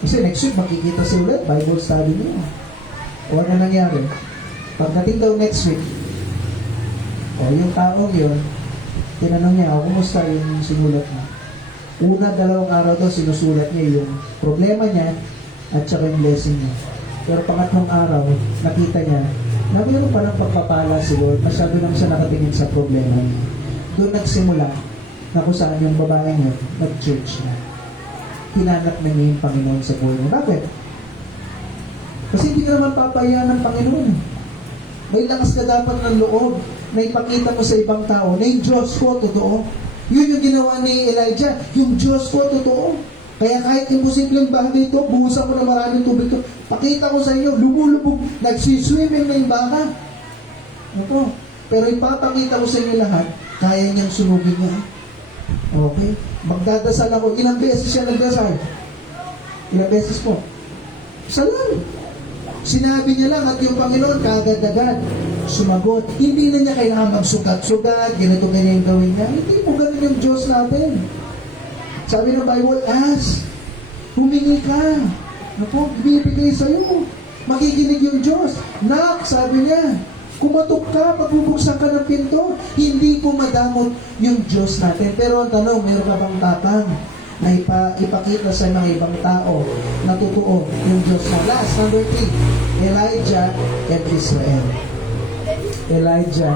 Kasi next week makikita si ulit, Bible study niya. O ano nangyari? Pagdating daw next week, yung taong yun, tinanong niya, kumusta yung sinulat mo? Una, 2 araw daw, sinusulat niya yung problema niya at saka yung blessing niya. Pero pangatlong araw, nakita niya na mayroon pa ng pagpapala si Lord, masyado lang siya nakatingin sa problema niya. Doon nagsimula na kung saan yung babae niya, nag-church na. Hinanap na niya yung Panginoon sa buhay niya. Bakit? Kasi hindi ka naman papayaan ng Panginoon. May lakas ka dapat ng loob na ipakita mo sa ibang tao na yung Diyos ko, totoo. Yun yung ginawa ni Elijah. Yung Diyos ko, totoo. Kaya kahit imposibleng bagay ito, buhusan ko na maraming tubig ito. Pakita ko sa inyo, lumulubog, nagsiswimming na yung baka. Ito. Pero ipapakita ko sa inyo lahat, kaya niyang sunugin niya. Okay? Magdadasal ako. Ilang beses siya nagdasal? Ilang beses po? Isa lang. Sinabi niya lang at yung Panginoon kagad-agad sumagot. Hindi na niya kailangan magsugat-sugat, ganito ganyan yung gawin niya. Hindi mo ganun yung Diyos natin. Sabi ng Bible, ask. Humingi ka. Naku, bibigay sa'yo. Makikinig yung Diyos. Knock, sabi niya. Kumatok ka, pagbubuksan ka ng pinto. Hindi ko madamot yung Diyos natin. Pero ang tanong, meron ka bang tatang na ipakita sa mga ibang tao na totoo yung Diyos na. Last, number 3, Elijah and Israel. Elijah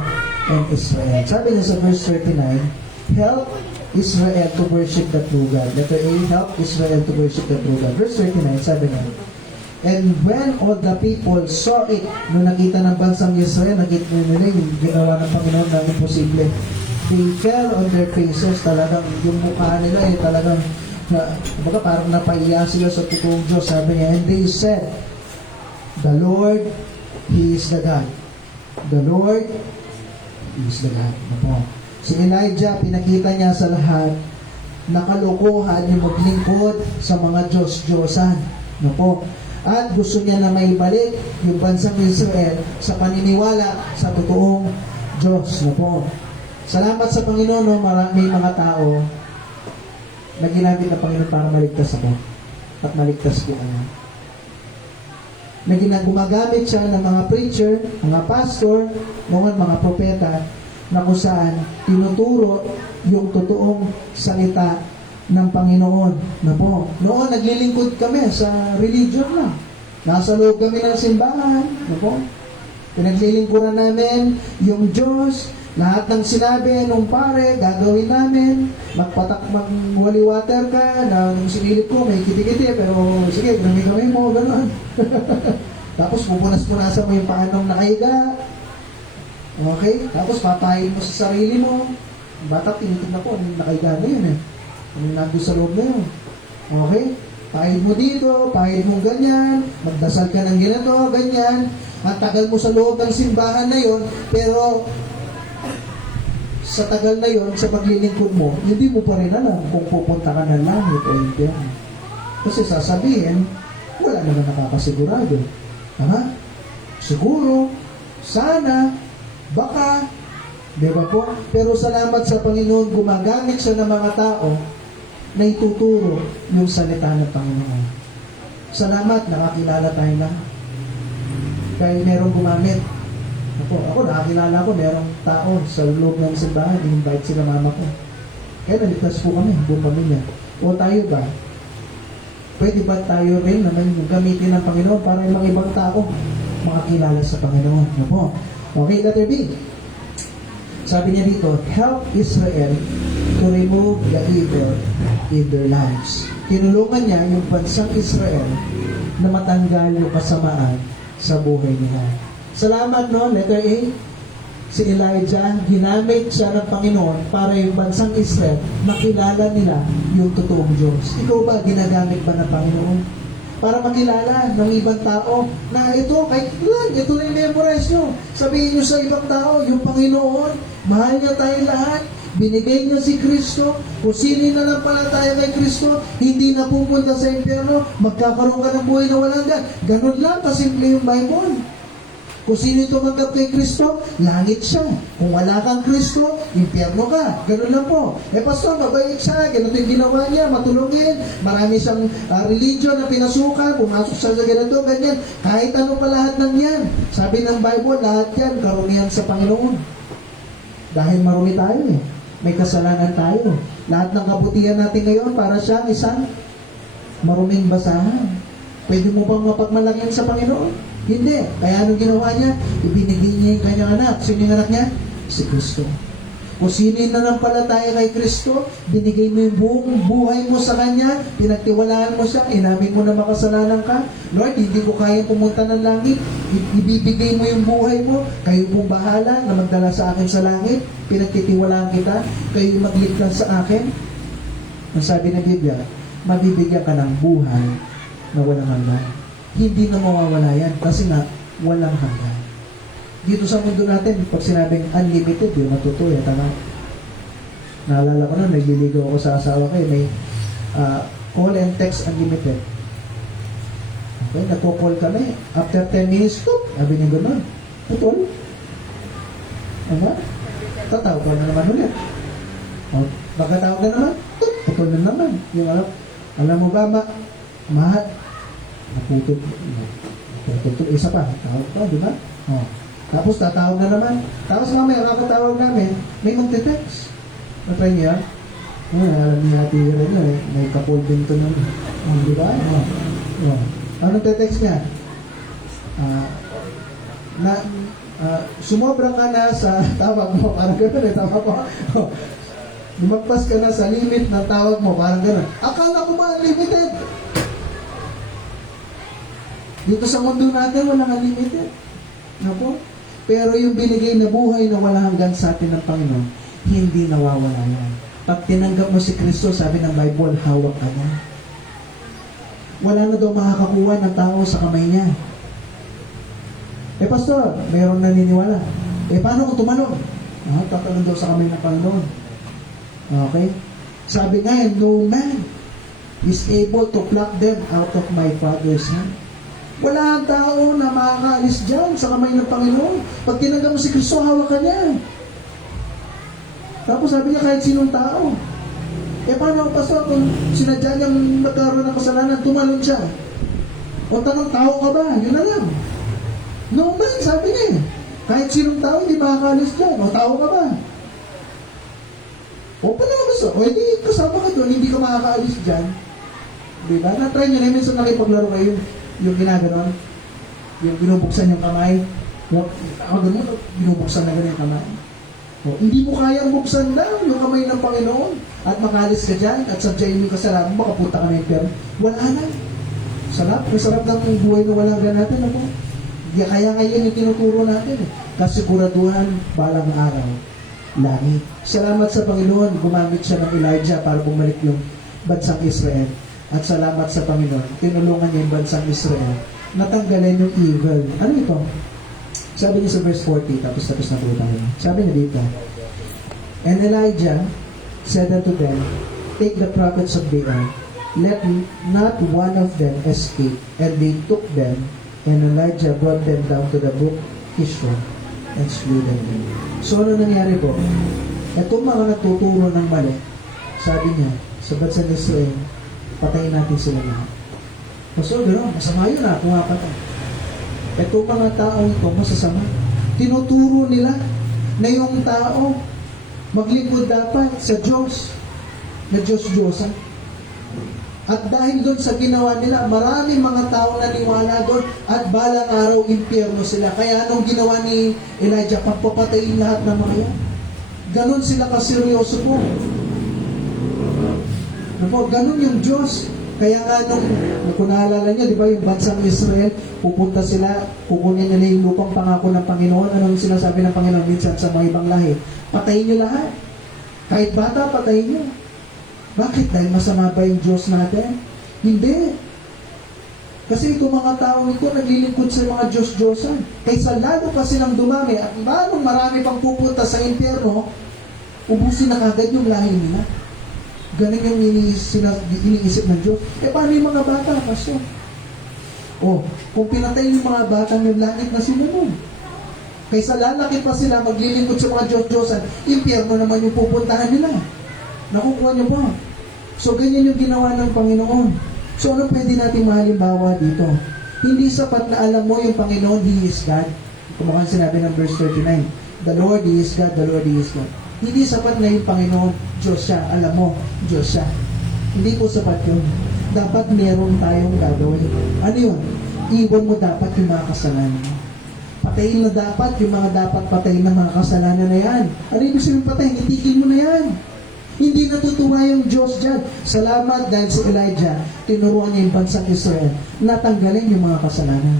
and Israel. Sabi niya sa verse 39, help Israel to worship the true God. Letter A, help Israel to worship the true God. Verse 39, sabi niya, and when all the people saw it, nung nakita ng bansang Israel, nakita nila yung ginawa ng Panginoon na imposible. They fell on their faces, talagang yung mukha nila talagang parang napaiya sila sa totoong Diyos. Sabi niya, and they said, the Lord, He is the God. The Lord, He is the God. Si Elijah, pinakita niya sa lahat na kalokohan yung maglingkod sa mga Diyos-Diyosan. At gusto niya na maibalik yung bansang Israel sa paniniwala sa totoong Diyos. Salamat sa Panginoon, may mga tao na ginamit ng Panginoon para maligtas ako at maligtas ko kayo. Na gumagamit siya ng mga preacher, mga pastor, mga propeta, na kung saan tinuturo yung totoong salita ng Panginoon. Noon, naglilingkod kami sa religion lang. Nasa loob kami ng simbahan. Pinaglilingkuran namin yung Diyos. Lahat ng sinabi nung pare, gagawin namin. Magwali water ka, na nung sinilip ko, may kiti-kiti, pero sige, gamay mo, gano'n. Tapos pupunas-punasan mo yung paanong nakahiga. Okay? Tapos papahin mo sa sarili mo. Bata, tinitignan ko, anong nakahiga na yun Anong nandun sa loob na yun. Okay? Pahid mo dito, pahid mo ganyan, magdasal ka ng ginano, ganyan. Ang tagal mo sa loob ng simbahan na yun, pero sa tagal na yon, sa paglilingkod mo, hindi mo pa rin alam kung pupunta ka ng langit o hindi. Kasi sasabihin, wala naman nakakasigurado. Tama? Siguro, sana, baka, di ba po? Pero salamat sa Panginoon, gumagamit siya ng mga tao na ituturo yung salita ng Panginoon. Salamat, nakakilala tayo na. Kaya merong gumamit. Ako nakakilala ko, merong tao sa loob ng simbahan, in-invite sila mama ko. Kaya naligtas po kami, buong pamilya. O tayo ba? Pwede ba tayo rin naman gamitin ng Panginoon para yung mga ibang tao makakilala sa Panginoon? Okay, letter B. Sabi niya dito, help Israel to remove the evil in their lives. Tinulungan niya yung bansang Israel na matanggal yung kasamaan sa buhay nila. Salamat, letter A. Si Elijah, ginamit siya ng Panginoon para yung bansang Israel makilala nila yung totoong Diyos. Ikaw ba, ginagamit ba ng Panginoon? Para makilala ng ibang tao na ito, kahit lang, ito na yung memorize nyo. Sabihin nyo sa ibang tao, yung Panginoon, mahal niya tayong lahat, Binigay niya si Kristo. Kung sino na lang pala tayo kay Kristo, hindi na pupunta sa impyerno, magkakaroon ka ng buhay na walang hanggan. Ganun lang kasimple yung Bible. Kung sino tumanggap kay Kristo, langit siya. Kung wala kang Kristo, impyerno ka. Ganun lang po. Pastor, mabait siya. Ganun yung ginawa niya. Matulungin. Marami siyang religion na pinasukan. Pumasok siya sa ganito, ganyan. Kahit ano pa lahat ng yan. Sabi ng Bible, lahat yan, karunihan sa Panginoon. Dahil marumi tayo eh. May kasalanan tayo. Lahat ng kabutihan natin ngayon para siyang isang maruming basahan. Pwede mo bang mapagmalaki sa Panginoon? Hindi. Kaya anong ginawa niya? Ibinigay niya yung kanyang anak. Sino yung anak niya? Si Kristo. Kung sino na lang pala tayo kay Kristo, binigay mo yung buong buhay mo sa Kanya, pinagtiwalaan mo siya, inamin mo na makasalanan ka. Lord, hindi ko kaya pumunta ng langit. Ibibigay mo yung buhay mo. Kayo pong bahala na magdala sa akin sa langit. Pinagtitiwalaan kita. Kayo magligtas sa akin. Ang sabi ng Biblia, mabibigyan ka ng buhay na walang hanggan. Hindi na mawawala yan kasi nga walang hanggan. Dito sa mundo natin, pag sinabing unlimited, yun matutuwa, tama. Naalala ko na, nagliligaw ako sa asawa ko, may call and text unlimited. Okay, nagpo-call kami. After 10 minutes, sabi niya gano'n, putol. Ano? Tatawag ko na naman ulit. O, pagkatawag na naman, putol na naman. Yung alam mo ba, mahal, naputol, isa pa, tawag pa, di ba? O, tapos tatawag na naman. Tapos mamaya, kakatawag namin, may magte-text. Natry niya, alam niya natin yun, may kapul din ito naman. Di ba? Anong te-text niya? Sumobra ka na sa tawag mo, parang gano'n tawag ko. Lumagpas ka na sa limit ng tawag mo, parang gano'n. Akala ko ba unlimited? Dito sa mundo natin, walang unlimited. Napo? Pero yung binigay na buhay na wala hanggan sa atin ng Panginoon, hindi nawawala yan. Pag tinanggap mo si Kristo, sabi ng Bible, hawak ka niya. Wala na daw makakakuha ng tao sa kamay niya. Pastor, mayroong naniniwala. Paano kung tumalon? Tatalon daw sa kamay ng Panginoon. Okay? Sabi nga, no man is able to pluck them out of my Father's hand. Wala ang tao na makakaalis dyan sa kamay ng Panginoon. Pag tinanggap mo si Kristo, hawak ka niya. Tapos sabi niya, kahit sinong tao. Paano, Pastor, kung sinadya niyang nagkaroon ng kasalanan, tumalon siya? O tanong, tao ka ba? Yun na lang. No man, sabi niya. Kahit sinong tao, hindi makakaalis dyan. O tao ka ba? O palabas, o hindi kasama ka doon, hindi ka makakaalis dyan. Diba? Na-try niyo na minsan nakipaglaro kayo. Yung ginaganon, yung binubuksan yung kamay, binubuksan na ganyan yung kamay. Hindi mo kayang buksan lang yung kamay ng Panginoon at makalis ka dyan at sadyain mo yung kasalanan, makapunta ka na yung pero wala na. Sarap, masarap ng buhay na walang hanggan natin. Ako. Kaya ngayon yung tinuturo natin. Kasiguraduhan, balang araw, langit. Salamat sa Panginoon, gumamit siya ng Elijah para bumalik yung bansang Israel. At salamat sa Panginoon, tinulungan niya yung bansang Israel, natanggalin yung evil. Ano ito? Sabi niya sa verse 40, tapos na po tayo. Sabi niya dito, and Elijah said unto them, take the prophets of Baal, let not one of them escape. And they took them, and Elijah brought them down to the brook Kishon, and slew them. So ano nangyari po? Itong mga nagtuturo ng mali, sabi niya, sa bansang Israel, patayin natin sila lahat. So, gano'n, masama yun kung mapatay. Ito mga tao ito, masasama. Tinuturo nila na yung tao maglingkod dapat sa Diyos, na Diyos-Diyosan. At dahil doon sa ginawa nila, maraming mga tao naniwala doon at balang araw impyerno sila. Kaya anong ginawa ni Elijah? Pagpapatayin lahat ng mga yan. Ganon sila kaseryoso po. Ganun yung Diyos. Kaya nga kung naalala niya, di ba yung bansang Israel, pupunta sila, kukunin nila yung lupang pangako ng Panginoon. Anong sinasabi ng Panginoon minsan sa mga ibang lahi? Patayin niyo lahat. Kahit bata, patayin niyo. Bakit? Dahil masama ba yung Diyos natin? Hindi. Kasi itong mga tao ito, naglilingkod sa mga Diyos-Diyosan. Kaysa lalo pa silang dumami at lalong marami pang pupunta sa impyerno, ubusin na kagad yung lahi nila. Ganun yung iniisip ng Diyos. Paano yung mga bata, Pastor? Kung pinatay yung mga bata yung langit na sinunod. Kaysa lalaki pa sila, maglilingkod sa mga Diyos-Diyosan, impyerno naman yung pupuntahan nila. Nakukuha niyo ba? So, ganyan yung ginawa ng Panginoon. So, ano pwede natin mahalimbawa dito? Hindi sapat na alam mo yung Panginoon, He is God. Kumukhang sinabi ng verse 39, the Lord He is God, the Lord He is God. Hindi sapat na yung Panginoon, Diyos siya. Alam mo, Diyos siya. Hindi po sapat yun. Dapat meron tayong gagawin. Ano yun? Iwan mo dapat yung mga kasalanan mo. Patayin na dapat yung mga dapat patayin na mga kasalanan na yan. Ano ibig sabihin patayin? Itigil mo na yan. Hindi natutuwa yung Diyos dyan. Salamat dahil si Elijah, tinuruan niya yung bansang Israel, natanggalin yung mga kasalanan.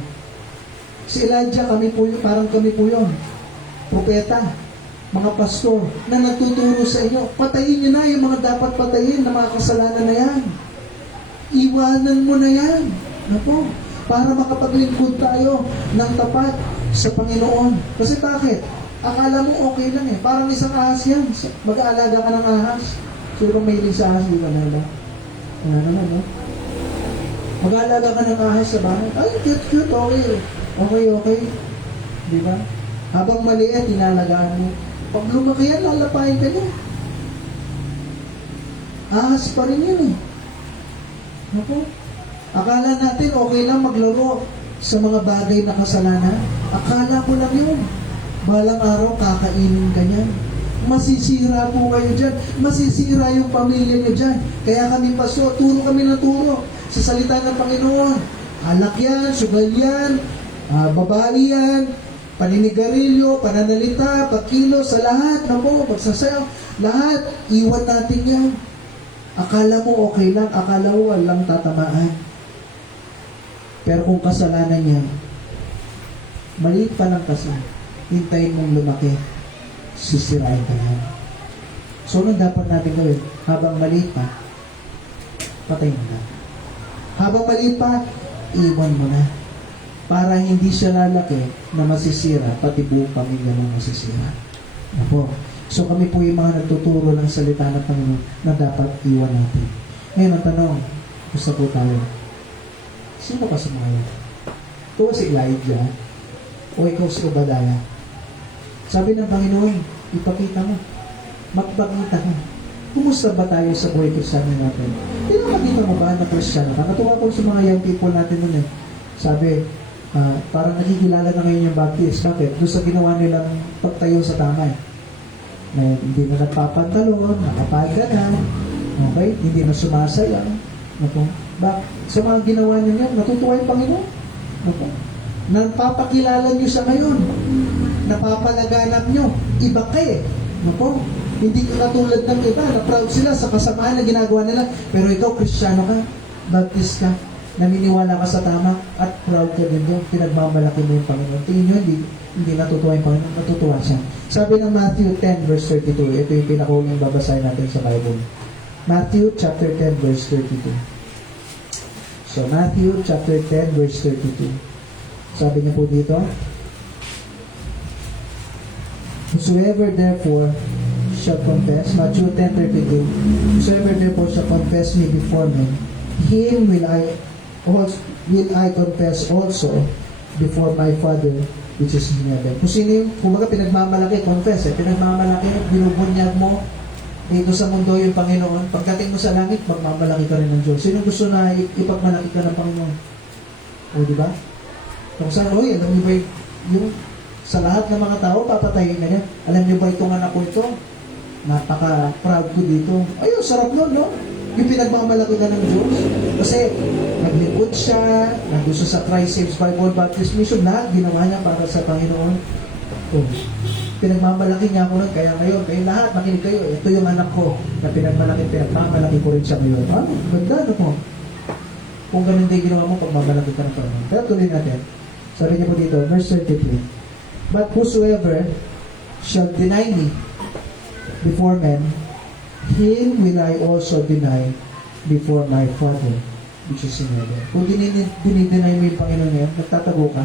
Si Elijah, parang kami po yun. Propeta, mga pastor, na natuturo sa inyo, patayin niyo na yung mga dapat patayin na mga kasalanan na yan. Iwanan mo na yan. Napo, para makapaglingkod tayo ng tapat sa Panginoon. Kasi bakit? Akala mo okay lang eh. Parang isang ahas yan. Mag-aalaga ka ng ahas. Sino may hiling sa ahas? Di ba na ba? Ano naman, no? Mag-aalaga ka ng ahas sa bahay. Ay, cute, okay. Okay. Di ba? Habang maliit, inalagaan mo. Pag lumaki yan, lalapain ka niya. Ahas pa rin yun eh. Naku. Akala natin okay lang maglaro sa mga bagay na kasalanan. Akala ko lang yun. Balang araw, kakainin ka niyan. Masisira po kayo dyan. Masisira yung pamilya niyo dyan. Kaya kami paso, turo kami ng turo sa salita ng Panginoon. Alak yan, sugal yan, babae yan, paninigarilyo, pananalita, pagkilo, sa lahat, magsasayaw, lahat, iwan natin yan. Akala mo okay lang, akala mo walang tatamaan. Pero kung kasalanan yan, maliit pa lang kasi, hintayin mong lumaki, sisirain ka yan. So, anong dapat natin gawin? Habang maliit pa, patayin mo na. Habang maliit pa, iwan mo na. Para hindi siya lalaki na masisira, pati buong pamilya mo masisira. Apo. So kami po yung mga nagtuturo ng salita ng Panginoon na dapat iwan natin. Ngayon ang tanong, gusto po tayo, sino ka sumayo? Ito si Elijah o ikaw si Obadiah? Sabi ng Panginoon, ipakita mo, magpakita mo. Kumusta ba tayo sa buhay Kristiyano natin? Pinakakita mo ba na Kristiyano ka? Natuwa ko sa mga young people natin nun eh. Sabi, parang nakikilala na ngayon yung Baptist. Bakit? Doon sa ginawa nilang pagtayo sa tama eh. Na hindi na nagpapantalon, nakapaga na, okay? Hindi na sumasayaw. Okay? Sa mga ginawa niyo yan, natutuwa yung Panginoon. Okay? Napapakilala niyo sa ngayon. Napapalaganap niyo. Iba kayo. Okay? Hindi ka katulad ng iba, na proud sila sa kasamaan na ginagawa nila. Pero ikaw, Kristiyano ka, Baptist ka, naminiwala ka sa tama, at proud ka din doon, pinagmamalaki mo yung Panginoon. Tingin nyo, hindi natutuwa yung Panginoon, natutuwa siya. Sabi ng Matthew 10 verse 32, ito yung pinakaunang babasahin natin sa Bible. Matthew chapter 10 verse 32. So, Matthew chapter 10 verse 32. Sabi niya po dito, whosoever therefore shall confess, Matthew 10:32, whosoever therefore shall confess me before men, him will I confess also before my Father which is in heaven. Kung sino yung, kumbaga pinagmamalaki, confess pinagmamalaki, binubunyag mo dito sa mundo yung Panginoon. Pagdating mo sa langit, magmamalaki ka rin ng Diyos. Sino gusto na ipagmalaki ka ng Panginoon? O, di ba? Kung saan, alam niyo ba yung sa lahat ng mga tao, papatayin na yan. Alam niyo ba itong anak ko ito? Napaka-proud ko dito. Ayun, sarap nun, no? Yung pinagmamalaki ka ng Diyos. Kasi naglingkod siya, naggusto sa Christ Saves Bible Baptist Mission, lahat ginawa niya para sa Panginoon. Pinagmamalaki niya ako nun, kaya ngayon, kayo lahat, makinig kayo, ito yung anak ko na pinagmamalaki ko rin siya ngayon. Ganda na po. Kung ganun din ginawa mo, pagmamalaki ka ng Panginoon. Pero tuloy natin. Sabi niya po dito, verse 33, but whosoever shall deny me before men, him will I also deny before my Father which is in heaven. Kung dinideny mo yung Panginoon ngayon, nagtatago ka.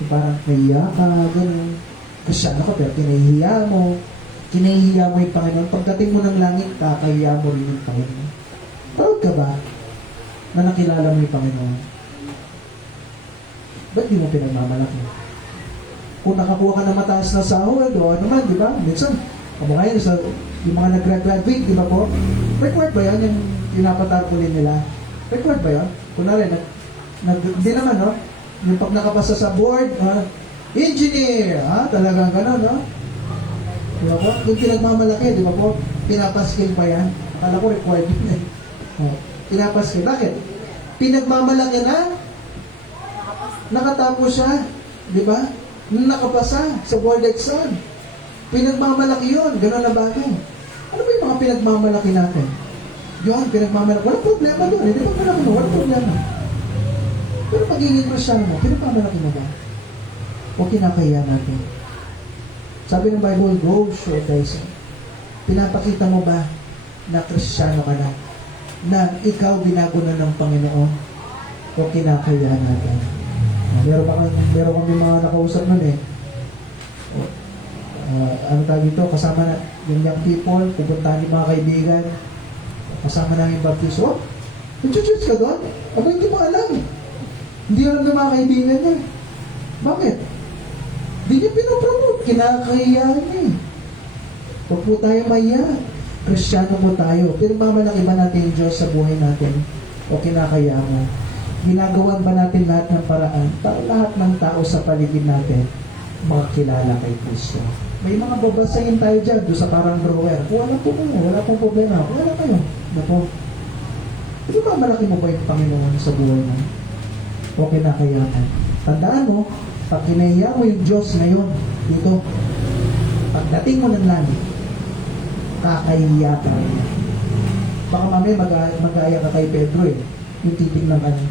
Yung parang nahiya ka, gano'n. Kristyano ka, pero tinahiya mo. Kinahihiya mo yung Panginoon. Pagdating mo ng langit, kakahiya mo rin yung Panginoon. Proud ka ba na nakilala mo yung Panginoon? Ba't di mo pinagmamalaki? Kung nakakuha ka ng mataas na sahod o ano man, di ba? Minsan, kamukha yun sa yung mga nag-graduate, di ba po? Required ba yan yung pinapatarpulin nila? Required ba yan? Kunwari, hindi naman, no? Yung pag nakapasa sa board, engineer, talagang gano'n, no? Di ba po? Yung pinagmamalaki, di ba po? Pinapaskill pa yan. Akala ko required yun eh. Pinapaskill. Bakit? Pinagmamalaki na, nakatapos siya, di ba? Nakapasa sa board exam. Pinagmamalaki yun, gano'n na bagay. Ano ba yung mga pinagmamalaki natin? Yun, pinagmamalaki. Walang problema doon. Hindi ba malaki mo? Walang problema. Pero pagiging Kristyano mo, pinagmamalaki mo ba? O kinakaya natin? Sabi ng Bible, go show thyself. Pinapakita mo ba na Kristyano ka na? Na ikaw binago na ng Panginoon? O kinakaya natin? Meron kami mga nakausap nun eh. Ano tawag dito? Kasama na yung young people, pupuntahan yung mga kaibigan. Kasama namin yung baptiso. Nag-church ka doon? Aba, hindi mo alam. Hindi alam ng mga kaibigan niya. Bakit? Hindi niya pinopromote. Kinakahiya niya eh. Huwag po tayo maiya. Kristyano po tayo. Pero mamalaki ba natin yung Diyos sa buhay natin? O kinakaya mo? Ginagawan ba natin lahat ng paraan para lahat ng tao sa paligid natin makakilala kay Kristo? May mga babasahin tayo dyan doon sa parang drawer. Wala po kayo. Wala pong problema. Wala kayo. Napo. Hindi ba malaki mo ba yung Panginoon sa buhay mo? O kinakayaman? Tandaan mo, pag kinahiya mo yung Diyos ngayon, dito, pagdating mo ng langit, kakahiya ka rin. Baka mamaya mag-aaya ka kay Pedro eh. Yung titignan ka niya.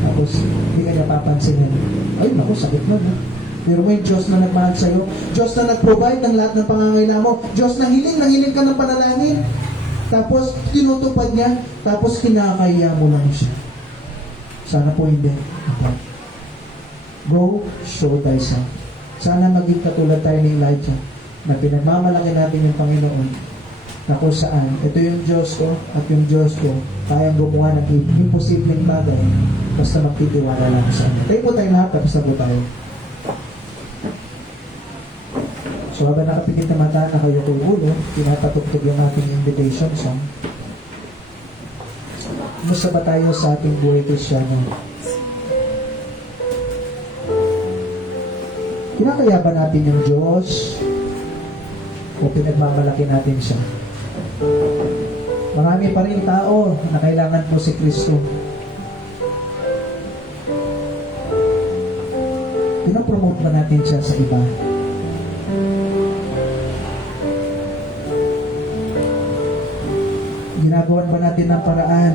Tapos, hindi ka niya papansinin. Ay, naku, sakit na, no? Pero may Diyos na nagmahal sa'yo. Diyos na nag-provide ng lahat ng pangangailangan mo. Diyos na hiling ka ng panalangin. Tapos, tinutupad niya. Tapos, kinakaya mo lang siya. Sana po hindi. Go, show thyself. Sana maging katulad tayo ni Elijah na pinagmamalaki natin yung Panginoon na kung saan, ito yung Diyos ko at yung Diyos ko kayang gumawa ng imposibleng bagay basta magtitiwala lang sa Kanya. Tayo po tayo lahat, tapos na po tayo. So habang nakapikit na mata, nakayo ko ulo, pinapatugtog yung ating invitation song. Kumusta ba tayo sa ating buhay Kristyano? Kinakaya ba natin yung Diyos o pinagmamalaki natin siya? Marami pa rin tao na kailangan po si Kristo. Pinapromote ba natin siya sa iba? Ginagawan ba natin ng paraan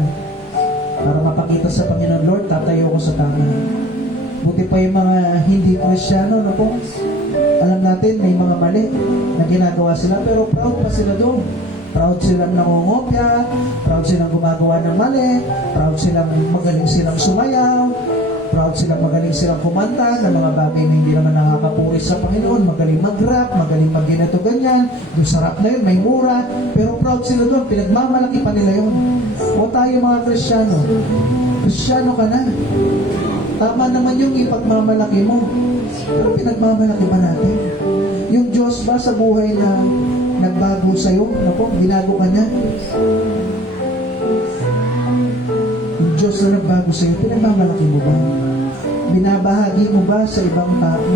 para mapakita sa Panginoon, Lord, tatayo ko sa tama? Buti pa yung mga hindi Kristyano, no po? Alam natin, may mga mali na ginagawa sila, pero proud pa sila doon. Proud silang nangungopya, proud silang gumagawa ng mali, proud silang magaling silang sumayaw, proud silang magaling silang kumanta ng mga bagay na hindi naman nakakapuri sa Panginoon, magaling mag-rap, magaling mag-ginato ganyan, yung sarap na yun, may mura, pero proud sila doon, pinagmamalaki pa nila yun. O tayo mga Kristyano, Kristyano ka na. Tama naman yung ipagmamalaki mo, pero pinagmamalaki ba natin? Yung Diyos ba sa buhay na nagbago sa'yo? Naku, binago ka niya. Yung Diyos na nagbago sa'yo, pinagmamalaki mo ba? Binabahagi mo ba sa ibang tao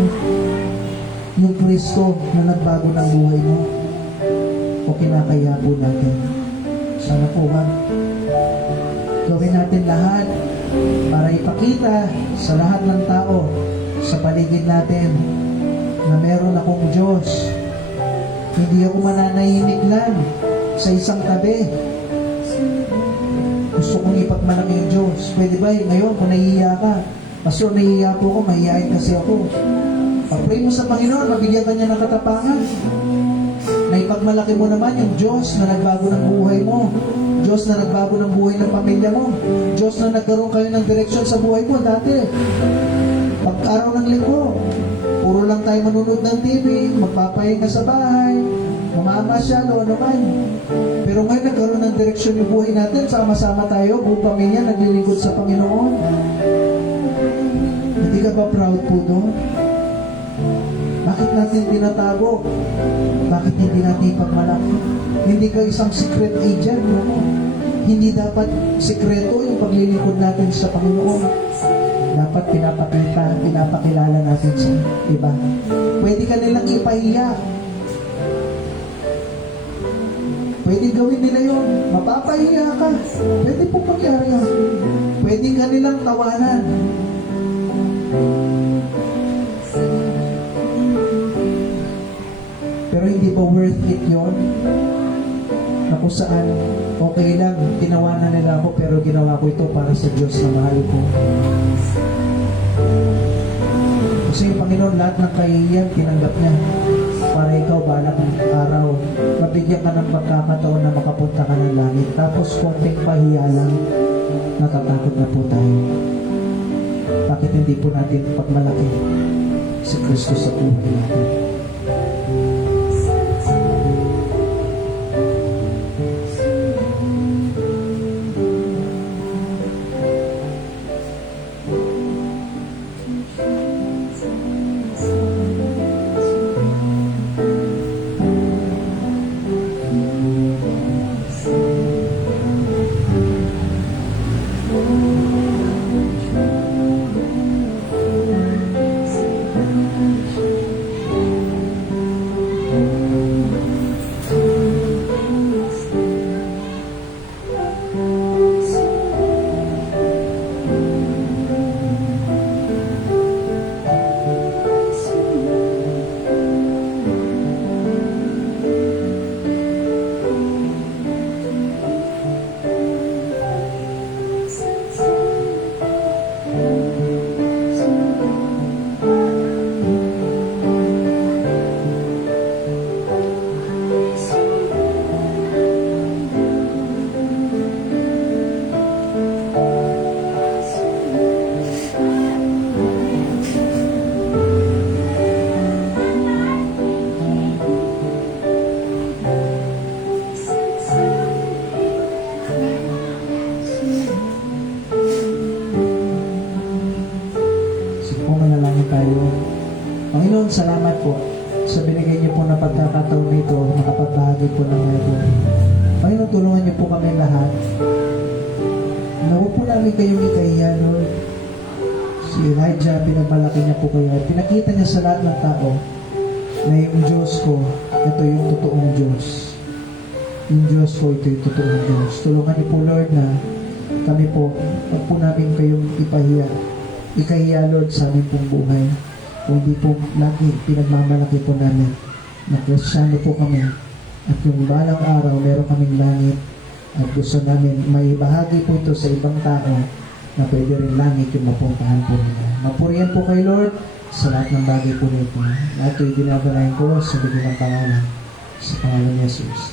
yung Kristo na nagbago ng buhay mo? O kinakaya po natin? Sana po ba? Gawin natin lahat para ipakita sa lahat ng tao sa paligid natin na meron akong Diyos. Hindi ako mananahimik lang sa isang tabi. Gusto kong ipagmalaki yung Diyos. Pwede ba ngayon kung nahihiya ka? Pastor, nahihiya po ako, mahihiyain kasi ako. Pag-pray mo sa Panginoon, mabigyan ka niya ng katapangan. Na ipagmalaki mo naman yung Diyos na nagbago ng buhay mo. Diyos na nagbago ng buhay ng pamilya mo. Diyos na nagkaroon kayo ng direksyon sa buhay mo dati. Pag-araw ng linggo, puro lang tayo manunod ng TV, magpapahinga sa bahay, mamamasyal o ano man. Pero ngayon nagkaroon ng direksyon yung buhay natin, sama-sama tayo, buong pamilya, naglilingkod sa Panginoon. Hindi ka ba proud po doon? Bakit natin tinatago? Bakit hindi natin ipagmalaki? Hindi ka isang secret agent, no? Hindi dapat sikreto yung paglilingkod natin sa Panginoon. Dapat pinapakita, pinapakilala natin sa iba. Pwede ka nilang ipahiya. Pwede gawin nila yun. Mapapahiya ka. Pwede po pangyari yun. Pwede ka nilang tawanan. Pero hindi ba worth it yun? Na kung saan, okay lang, tinawanan nila ako, pero ginawa ko ito para sa Diyos na mahal ko. Kasi yung Panginoon, lahat ng kahihiyan, tinanggap niya. Para ikaw, balak ng araw, mabigyan ka ng pagkakataon na makapunta ka ng langit. Tapos, konting pahiya lang, natatakot na po tayo. Bakit hindi po natin pagmalaki si Kristo sa buhay natin? Panginoon, salamat po sa binigay niyo po na pagkakataon nito, makapagbahagi po ng ito. Panginoon, tulungan niyo po kami lahat. Na huwag po namin kayong ikahiya, Lord. Si Elijah, pinagmalaki niya po kayo. Pinakita niya sa lahat ng tao na yung Diyos ko, ito yung totoong Diyos. Yung Diyos ko, ito yung totoong Diyos. Tulungan niyo po, Lord, na kami po, huwag po namin kayong ipahiya. Ikahiya, Lord, sa aming pong buhay. Kung di po lagi pinagmamalaki po namin na Kristiyano po kami at yung balang araw meron kaming langit at gusto namin may bahagi po ito sa ibang tao na pwede rin langit yung mapuntahan po nila. Mapurihan po kay Lord sa lahat ng bagay po nito. Lahat ito'y dinabalayan ko sa bigyan ng pangalan sa pangalan ni Jesus.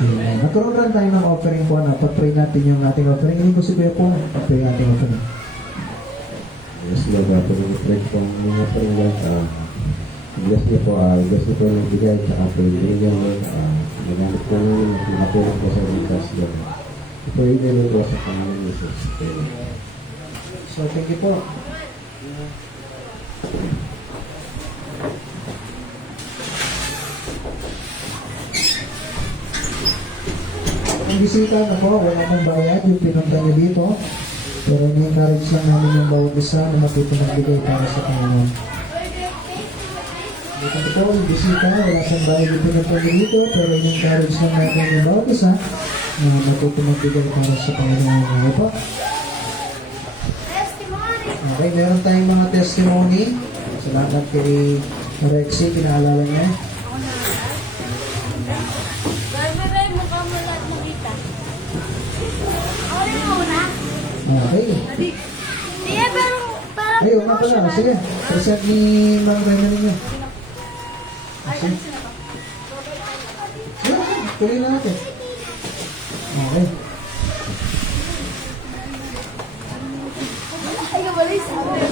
Amen. Nagkaroon lang tayo ng offering po na pag-pray natin yung ating offering. Hindi ko sabihin po, pag-pray natin offering. Yes, Lord, pag-pray po ang mga pangyayon. Bless niyo po, bless niyo po ng bigay, tsaka po yung bigay, Lord. Nagamit po namin, pinapulong po sa ligas, Lord. Ito yung bigay po sa pangalan ni Jesus. Amen. So, thank you po. Ang bisita na po, wala pong bayad yung pinunta niyo dito. Pero ni-encourage lang namin yung bawat isa na matuto magbigay para sa Panginoon. Dito po, yung bisita, wala pong bayad yung pinunta niyo dito. Pero ni-encourage lang namin yung bawat isa na matuto magbigay para sa Panginoon. Ano po? Okay, meron tayong mga testimony. Salamat kay Rexy, pinaalala niya. Bye-bye, mukha mo lahat makita. Ako rin muna. Okay. Hindi, pero parang Ay, una pala. Sige, present ni Mang Rena ninyo. Sige. Tuloy na natin. Okay. Ay, kabalik sa akin.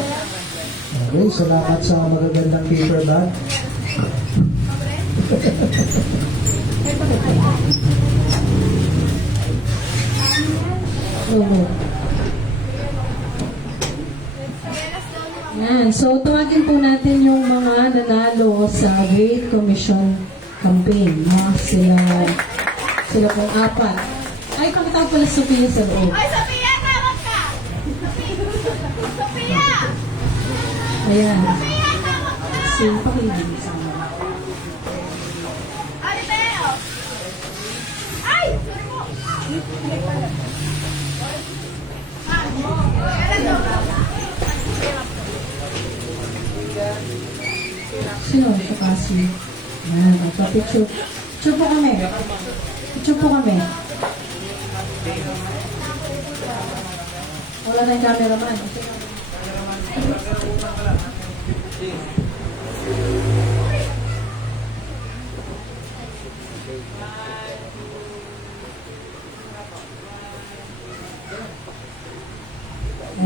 Okay, salamat sa magagandang paper bag. Oo. Yan. So, tawagin po natin yung mga nanalo sa Great Commission campaign. Sila pong apat. Ay, pakita ko pala si Sophia sa loob. Ay, Sophia, tawag ka! Sophia! Ayan. Sophia, tawag ka! Si Pakilin sa mga. Ay, Beo! Ay! Sorry mo! Sino? Siya kasi. Yan. Magpa-picture. Picture po kami. Picture po kami. Wala na yung cameraman.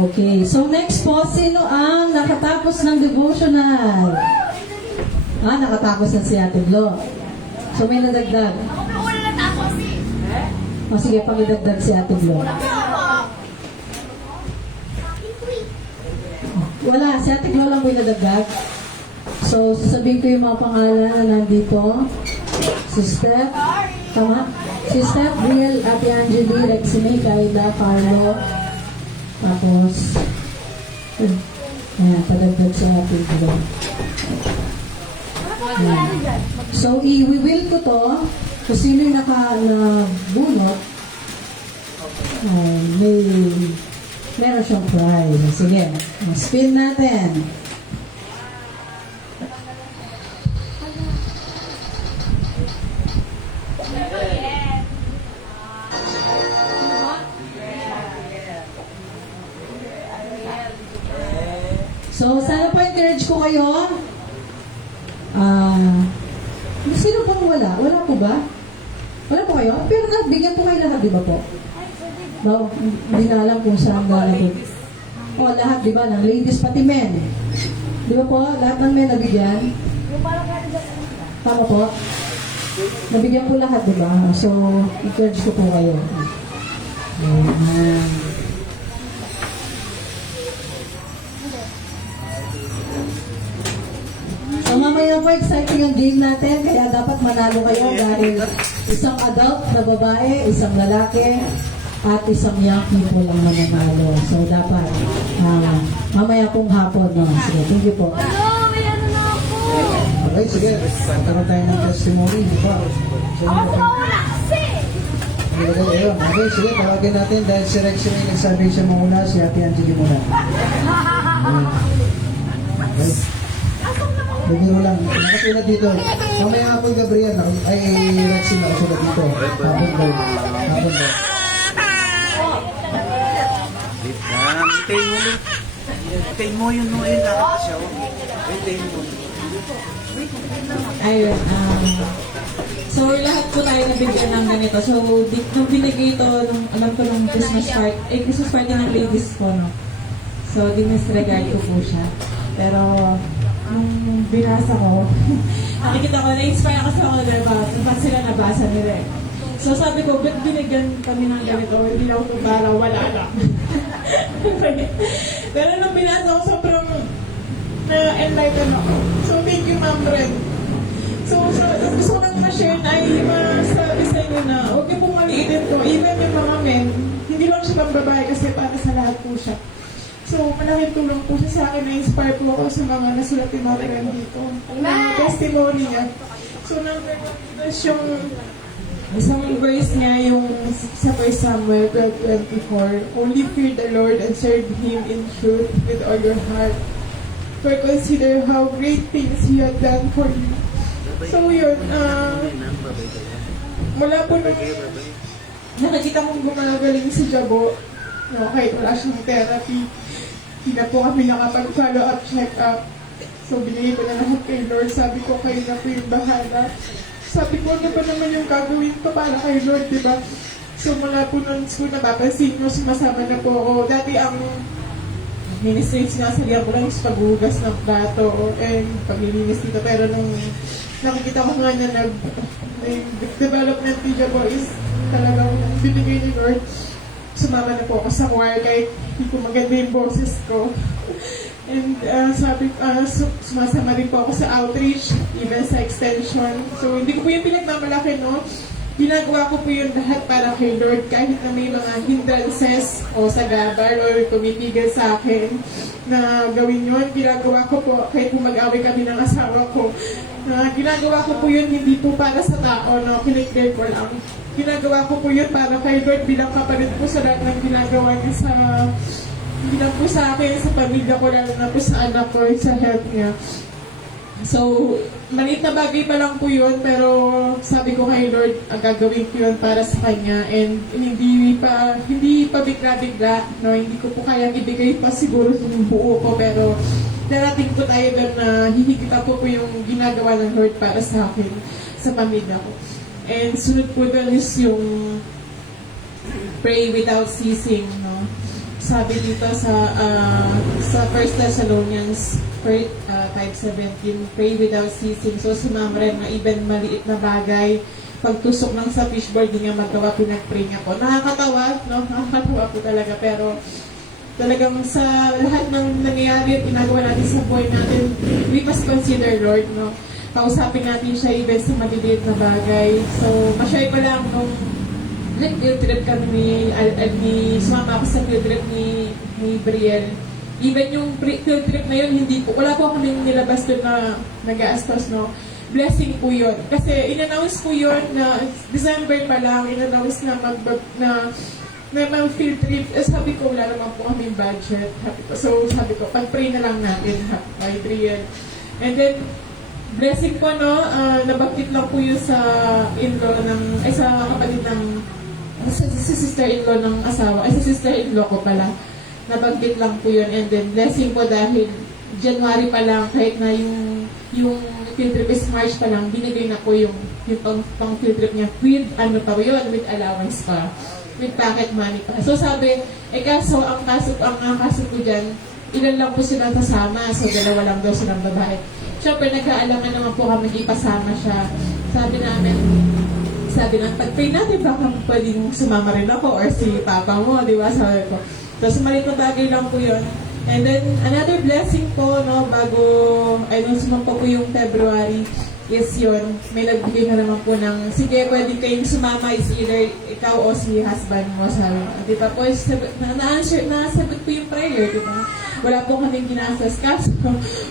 Okay, so next po, sino ang nakatapos ng devotional? Nakatapos na si Ate Glo. So may nadagdag. Ako pa una natapos eh. Sige, pakidagdag si Ate Glo. Wala, si Ate Glo lang may nadagdag. So, sasabihin ko yung mga pangalan na nandito. Si Steph, tama? Si Steph, Briel, Ate Angeli, Rexine, Kaida, Carlo. Tapos, ayan, padagdag sa Ate Glo. Ayan. So, i-will ko to. Kung sino yung nabunot, meron siyang prize. Sige, spin natin. So, sana po encourage ko kayo. Sino pang wala? Wala po ba? Wala po kayo? Pero nagbigyan po kayo lahat, di ba po? No, hindi na alam kung saan galing. Lahat, di ba? Ng ladies, pati men. Di ba po? Lahat ng men nabigyan. Tama po? Nabigyan po lahat, di ba? So, encourage ko po kayo. Ayan. So, mamaya po exciting ang game natin, kaya dapat manalo kayo dahil isang adult na babae, isang lalaki, at isang young people ang mananalo. So, dapat mamaya pong hapon. No? Sige, thank you po. Ano? May ano na ako! Okay, sige. Magkaroon tayo ng testimony, di ba? So, Ako pa una kasi! Okay, sige, tawagin natin dahil si Rex yung nagsabi siya muna, si Ate Angeli muna. Okay. Hindi mo lang, nakatulad dito. Mamaya ako yung Gabriel, ay Rexy nakatulad dito. Hapon daw. Hapon daw. Hintayin mo yun nung ayun lahat siya. Hintayin mo. Ayun, so lahat po tayo nabigyan ng ganito. So, nung binigay ito, alam ko nung Christmas party ng ladies ko, no? So, dinisregard ko po siya. Pero, nung binasa ko, nakikita ko, na-inspire kasi ako, diba? Dapat sila nabasa nila eh. So, sabi ko, ba't binigyan kami ng ganito? Hindi lang ito para wala lang. Pero nung binasa ko, sobrang na-enlighten ako. So, thank you, Ma'am Red. So, gusto ko nang ma-share na masabi sa inyo na huwag niyo pong maliitin to. Even yung mga men, hindi lang siya pang babae kasi para sa lahat po siya. So, malaking tulong po siya sa akin. Na-inspire po ako sa mga nasulat ni Mama Red dito. Ang mga testimony niya. So, number one, yung isang verse niya, yung sa 1 Samuel 12:24, only fear the Lord and serve Him in truth with all your heart. For consider how great things He had done for you. So yun, mula po nung nakikita kong gumagaling si Jabo, no, kahit wala siyang therapy, hindi na po kami nakapag-follow up, check up. So binigay ko na lahat kay Lord, sabi ko kayo na po yung bahala. Sabi ko, ano ba naman yung gagawin ko para kay Lord, diba? So mula po nung school, napapansin mo, sumasama na po ako. Dati ang ministry sinasalihan ko lang yung paghugas ng plato and paglilinis dito. Pero nung nakikita ko nga na nag-development video ko is talagang binigay ni Lord. Sumama na po ako sa choir kahit hindi ko maganda yung boses ko. And sumasama rin po ako sa outreach, even sa extension. So hindi ko po yung pinagmamalaki, no? Ginagawa ko po yun lahat para kay Lord kahit na may mga hindrances o sagabal o tumipigil sa akin na gawin yun. Ginagawa ko po kahit po mag-away kami ng asawa ko. Ginagawa ko po yun hindi po para sa tao, no? Kiniklear ko lang. Ginagawa ko po yun para kay Lord bilang kapalit po sa lahat ng ginagawa niya sa hindi lang po sa akin, sa pamilya ko, lalo na po sa anak ko, sa health niya. So, maliit na bagay pa lang po yun, pero sabi ko kay Lord, ang gagawin ko yun para sa Kanya, and hindi pa bigla-bigla, no? Hindi ko po kayang ibigay pa siguro yung buo ko, pero darating po tayo doon na hihigita po yung ginagawa ng Lord para sa akin, sa pamilya ko. And sunod po doon is yung pray without ceasing, no? Sabi dito sa 1 Thessalonians 5:17, pray without ceasing. So sumama rin na even maliit na bagay, pagtusok ng sa fishbowl, di nga magawa, pinag-pray niya po. Nakakatawa, no? Nakakatawa po talaga, pero talagang sa lahat ng nangyayari at ginagawa natin sa buhay natin, we must consider Lord, no? Kausapin natin siya even sa maliliit na bagay. So, ma-share ko lang nung field trip kami sumama ako sa field trip ni Brielle. Even yung field trip na yun, wala po kami nilabas doon na nag-aastos, no? Blessing po yun. Kasi in-announce po yun na December pa lang, in-announce na may field trip. Sabi ko, wala naman po kaming budget. So sabi ko, pag-pray na lang natin, kay Brielle. And then, blessing po, no? Nabagkit lang po yun sa in-law sa kapatid ng sa sister-in-law ng asawa, sa sister-in-law ko pala. Nabanggit lang po yun, and then blessing po dahil January pa lang, kahit na yung field trip is March pa lang, binigay na po yung pang field trip niya with with allowance pa, with pocket money pa. So sabi, kaso ang kaso ko dyan, ilan lang po sila kasama, so dalawa lang daw silang babae. Siyempre, nagkaalangan naman po kami ipasama siya. Sabi namin, pag-pray natin, baka pwedeng sumama rin ako or si papa mo, di ba? Sabi ko. So, sumalit na bagay lang po yun. And then, another blessing po, no, nung sumampa po yung February, is yun, may nagbigay na naman po ng, sige, pwede kayong sumama, is either ikaw o si husband mo, sabi mo. Di ba po, nasagot po yung prayer, di ba? Wala po kaming ginasas. Kaso,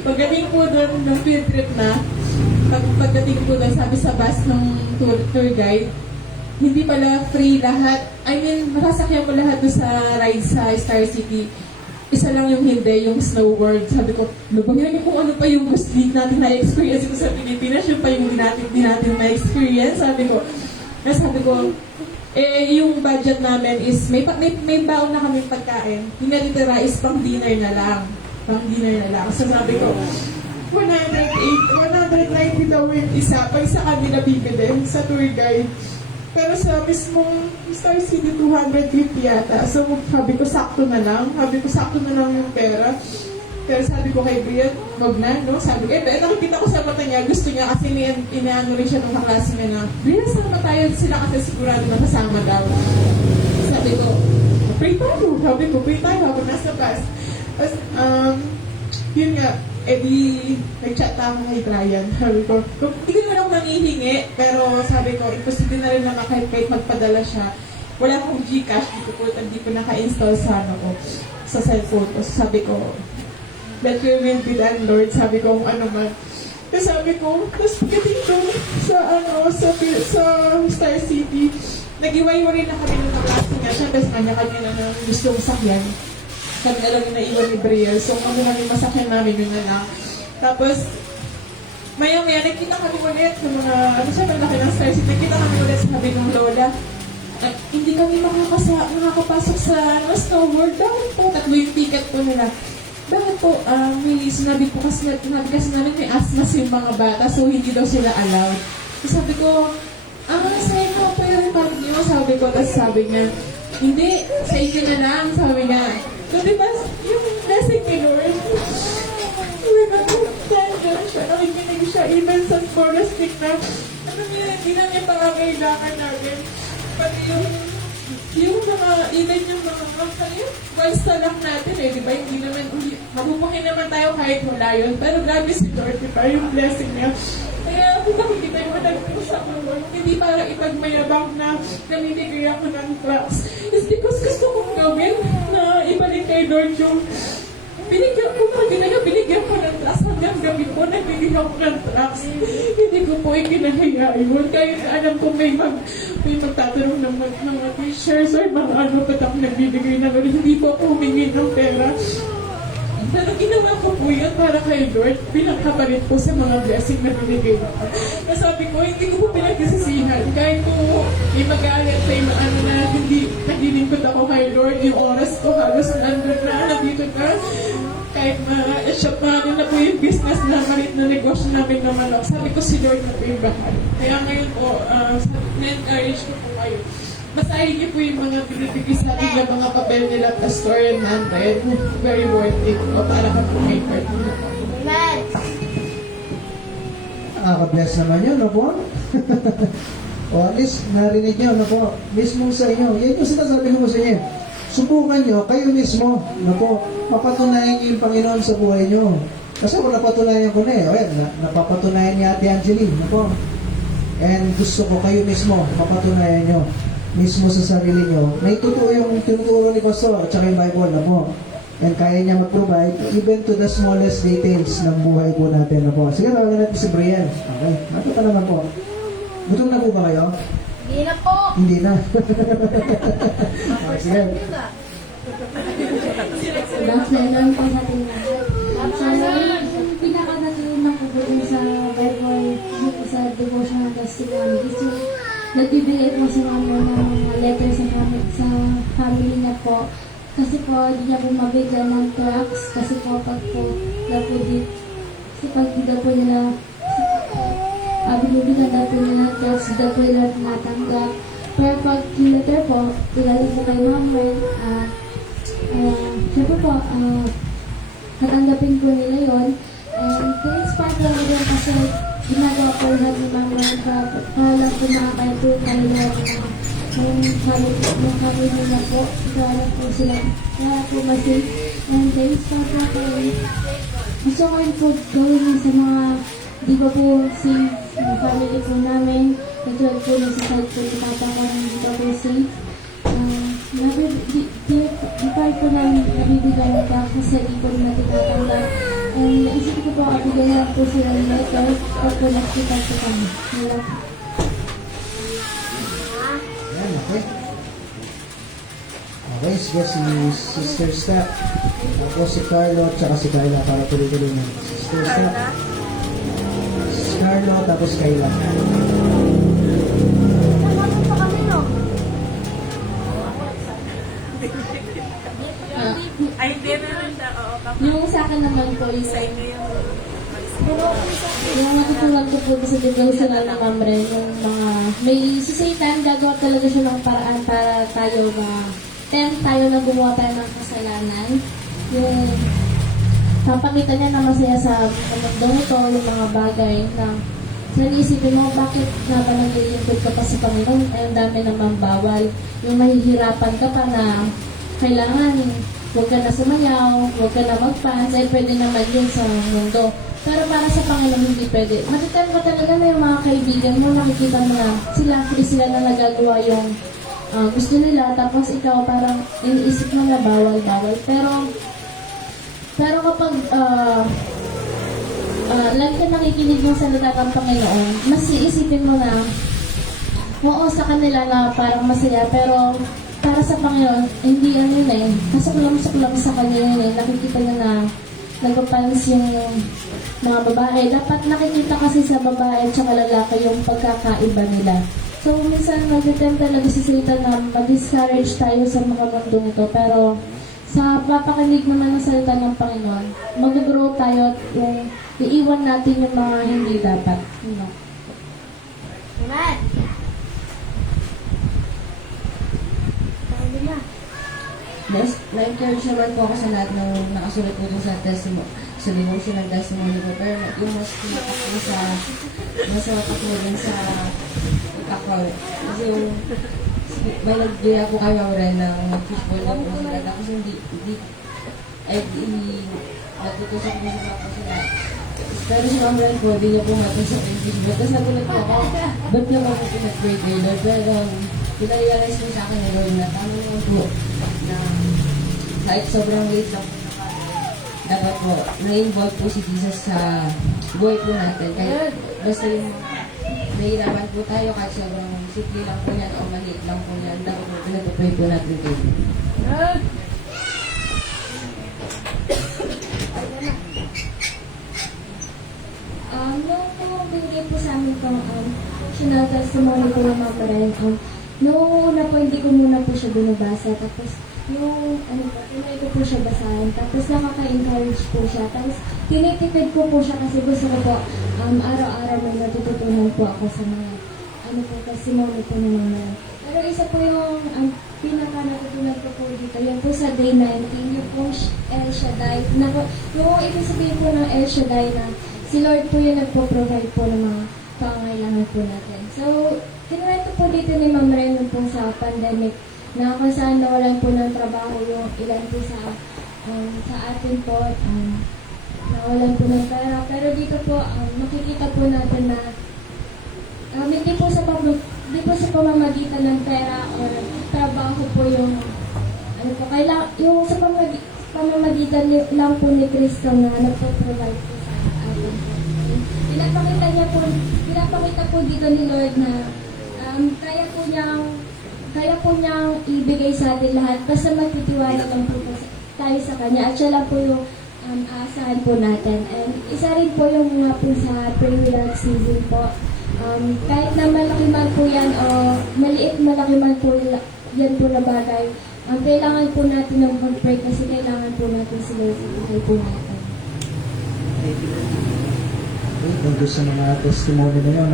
pagdating po doon ng field trip na, pagdating po doon, sabi sa bus ng tour guide, hindi pala free lahat. I mean, masasakyan ko lahat doon sa ride sa Star City. Isa lang yung hindi, yung Snow World. Sabi ko, lubagyan niyo kung ano pa yung gusto natin na-experience ko sa Pilipinas, yung pa yung di natin na-experience. Sabi ko, yung budget namin is, may baon na kami pagkain. Yung natitira is pang dinner na lang. So sabi ko, 190 daw yung isa. Pag isa kami nabibili sa tour guide. Pero sa mismong Star City, 250 yata. So sabi ko, sakto na lang yung pera. Pero sabi ko kay Brian, wag na, no? Sabi ko, nakikita ko sa mata niya, gusto niya kasi inaano rin siya ng kaklase niya na, Brian, sama tayo sila kasi sigurado na kasama daw. Sabi ko, pray tayo habang nasa bus. Tapos, yun nga, nag-chat ako kay Brian. Sabi ko, hindi ko naman ako nangihingi, pero sabi ko, imposible na rin naman kahit magpadala siya. Wala akong Gcash, hindi ko naka-install sa sa cellphone ko. So sabi ko, that your will be done, Lord. Sabi ko, kung ano man. Tapos sabi ko, pagdating doon sa Star City, nag-iway-iwalay na kami ng kaklase niya. Siya, tapos kanya-kanya na gustong sakyan. Kami na lang yung naiwan ni Brielle. So, kami lang yung masakyan namin yun na lang. Tapos, maya-maya, nagkita kami ulit ng mga, malaki ng Star City, nagkita kami ulit, sabi ng Lola, hindi kami makakapasok sa Snow World. Bakit po? 3 yung ticket po nila. Bakit po? May sinabi namin may asthma yung mga bata, so hindi daw sila allowed. So, sabi ko, sa'yo po, pero pag niyo, sabi ko, tapos sabi niya, hindi, sa inyo na lang, sabi niya. So, diba, yung blessing ni Lord. Uy, nandun siya, nakikinig siya, even sa forest na, ano niya, hindi na niya pangangailangan natin. Pati yung mga, even yung mga, basta lang natin eh, di ba? Hindi naman, mabubukin naman tayo kahit wala yun. Pero grabe si Lord, di ba? Yung blessing niya. Kaya kung nakikita yung nag-push ako, Lord, hindi para ipagmayabang na namimigay ako ng tracks. It's because gusto kong gawin na ibalik kay Lord yung binigyan ko binigyan ko ng tracks hanggang gabi ko, nagbigyan ako ng tracks. Hindi ko po ikinahaya yun. Kaya alam ko may magtatanong ng mga t-shirts or mga ano, ba't ako nagbibigay na gano'n. Hindi po ako humingi ng pera. Pero ginawa ko po yun para kay Lord, bilang kapalit po sa mga blessing na binigay ko. Nasabi ko, hindi ko po pinagsisisihan. Kahit po may magalit sa mga ano na hindi naglilingkod ako kay Lord, yung oras ko halos nandito na. Kahit ano na po yung business na malit na negosyo namin na manok. Sabi ko si Lord na po yung bahal. Kaya ngayon po, na-encourage ko po kayo. Basahin niyo po yung mga binibigay sa atin na mga papel nila, Pastor and Andred. Very worth it po para ka po may part nila. Nakaka-bless naman yun, no po? O at least, narinig nyo, no po? Mismo sa inyo. Yan yung sinasabi ko sa inyo. Subukan nyo, kayo mismo, no po? Mapatunayan nyo yung Panginoon sa buhay nyo. Kasi kung napatunayan ko na eh, napapatunayan ni Ate Angeline, no po? And gusto ko kayo mismo, mapatunayan nyo mismo sa sarili nyo. May totoo yung tinuturo ni Pastor at saka yung Bible na po. And kaya niya mag-provide even to the smallest details ng buhay po natin na po. Sige, tawagan natin si Brian. Okay, natuta naman po. Gutom na po ba kayo? Hindi na po. Hindi na. Sige. Afternoon po sa ating lahat. Yung pinaka-natutunan ko po dun sa Bible, sa devotional testimony is yung nagbibigay po si Mama ng mga letter sa family niya po. Kasi po, hindi niya po mabigyan ng tracts. Kasi po, pag po nila binibigyan daw po nila ng tracts, daw po nila tinatanggap. Pero pag yung letter po, ilalim po kay Mama, siyempre po, natanggapin po nila yun. And na-inspire ko lang din kasi ginagawa po lahat ni Mama para lang po makakaya po yung kanila yung family na po. Para po sila, para po masin. And na-inspire po ako. Gusto ko rin po gawin yun sa mga, di ba po, safe na family po namin. Nag-join po na sa side po ni Papa ko na hindi pa po safe. Di pa po lang nabibigay ng practice sa ipon na tinatanggap. Naisip ko po, abigay lang po sila ng letter at po nakita po kami. Wala po. Yan, okay. Okay, sige si Sister Steph. Tapos si Carlo, tsaka si Kyla para tuloy-tuloy na. Sister Steph. Si Carlo, tapos Kyla. Ay, hindi meron na. Oo, Yung sa akin naman po, sa inyo yung yung natutunan ko po sa devotional na Mamre, yung mga, si Satan, gagawa talaga siya ng paraan para tayo tayo na gumawa tayo ng kasalanan. Yung, papakita niya na masaya sa mundong ito, yung mga bagay na naisipin mo, bakit nga ba naglilingkod ka pa sa Panginoon? Ay, ang dami namang bawal. Yung mahihirapan ka pa na kailangan, huwag ka na sumayaw, huwag ka na mag-fans, ay pwede naman yun sa mundo. Pero para sa Panginoon, hindi pwede. Matitan mo talaga na yung mga kaibigan mo, nakikita mo na hindi sila na nagagawa yung gusto nila, tapos ikaw parang iniisip mo na bawal-bawal. Pero kapag lagi ka nakikinig ng salita ng Panginoon, mas iisipin mo na, oo, sa kanila na parang masaya, pero para sa Panginoon, hindi ano yun eh. Masuklam sa kanya yun eh. Nakikita niya na nagpapans yung mga babae. Dapat nakikita kasi sa babae at saka lalaki yung pagkakaiba nila. So, minsan mag-attempt talaga si Satan na mag-discourage tayo sa mga mundong ito. Pero, sa papakinig naman ng salita ng Panginoon, mag-grow tayo at yung iiwan natin yung mga hindi dapat. You know? na-encourage naman po ako sa lahat ng nakasulat po dun sa devotional testimony ko. Pero yung mas tumatak po po dun sa utak ko. Kasi yung may nagdira po kay Ma'am Ren ng fishball na po sila. Tapos hindi natutusok po sila po sila. Pero si Ma'am Ren po, hindi niya po matusok yung fishball. Tapos nagulat po ako, ba't niya po pinag-pray kay Lord? Pero pinarealize mo sa akin ni Lord na tama naman po na kahit sobrang late lang po dapat po na-involve po si Jesus sa buhay po natin. Kaya basta yung nahihirapan po tayo kahit sobrang simple lang po yan o maliit lang po yan, dapat po pinag-pray po natin kayo. Nung binigay po sa amin itong personal testimony ko ng Ma'am Ren, noong una po hindi ko muna po siya binabasa, tapos yung tinry ko po siya basahin, tapos nakaka-encourage po siya, tapos tinitipid ko po siya kasi gusto ko po araw-araw may natututunan po ako sa mga testimony po ng Ma'am Ren. Pero isa po yung pinaka-natutunan ko po dito, yun po sa day 19, yung po El Shaddai. Yung ibig sabihin po ng El Shaddai na si Lord po yung nagpo-provide po ng mga pangangailangan po natin. So, kinuwento po dito ni Ma'am Ren nung po sa pandemic na kung saan nawalan po ng trabaho yung ilan po sa atin po, nawalan po ng pera. Pero dito po, makikita po natin na hindi po sa pamamagitan ng pera o trabaho po yung yung sa pamamagitan lang po ni Kristo na nagpo-provide po sa atin po. Pinapakita po dito ni Lord na kaya po niyang ibigay sa atin lahat basta magtitiwala lang po tayo sa Kanya at siya lang po yung aasahan po natin. And isa rin po yung mga po sa prayer season po. Kahit na malaki man po yan o malaki man po yan po na bagay, kailangan po natin ng mag-pray kasi kailangan po natin sila sa buhay po natin. Thank you sa mga testimony na yun.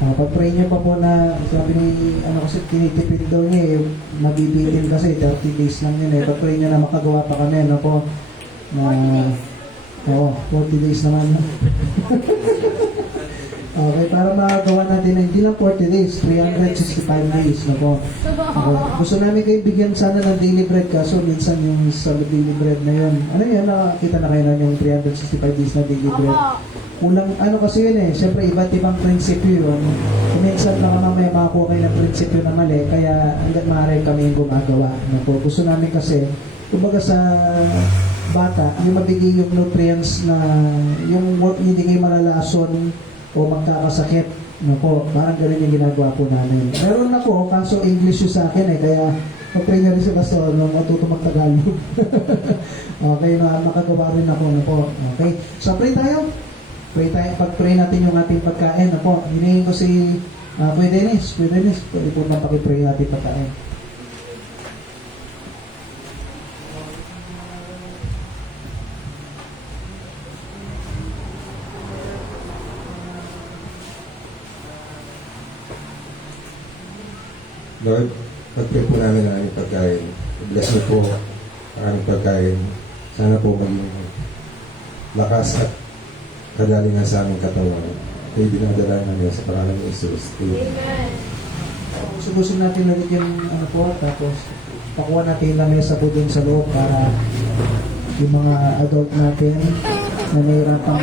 Pag-pray niyo pa po na, sabi ni, kasi tinitipid daw niya mabibitin kasi, 30 days lang yun Pag-pray niyo na makagawa pa kami, 40 days naman. Okay, para makagawa natin na hindi lang 40 days, 365 days, Okay. Gusto namin kayo bigyan sana ng daily bread, kaso minsan yung sa daily bread na yun, nakakita na kayo na yung 365 days na daily bread. Kulang, kasi yun siyempre iba't ibang prinsipyo yun. Minsan lang mamaya makakuha kayo ng prinsipyo na mali, kaya hanggang maaari kami yung gumagawa. Gusto namin kasi, kumbaga sa bata, yung mabigay yung nutrients na, yung hindi kayo malalason o magkakasakit. Parang ganun yung ginagawa po namin. Meron ako, kaso English yun sa akin kaya mag-pray na rin si Pastor, matuto mag-Tagalog. Okay, makagawa rin ako. Okay, so pray tayo. Pag-pray natin yung ating pagkain. Hinihin ko si Kuya Dennis, pwede po na pag-pray natin pagkain. Lord, pag-pray po namin ang aming pagkain. Bless niyo po ang aming pagkain. Sana po maging lakas at kagalingan sa aming katawan. Kayo dinadala namin sa pangalan ni Jesus. Amen. Subusin natin ulit yung tapos pakuha natin yung lamesa po dun sa loob para yung mga adult natin na nahihirapang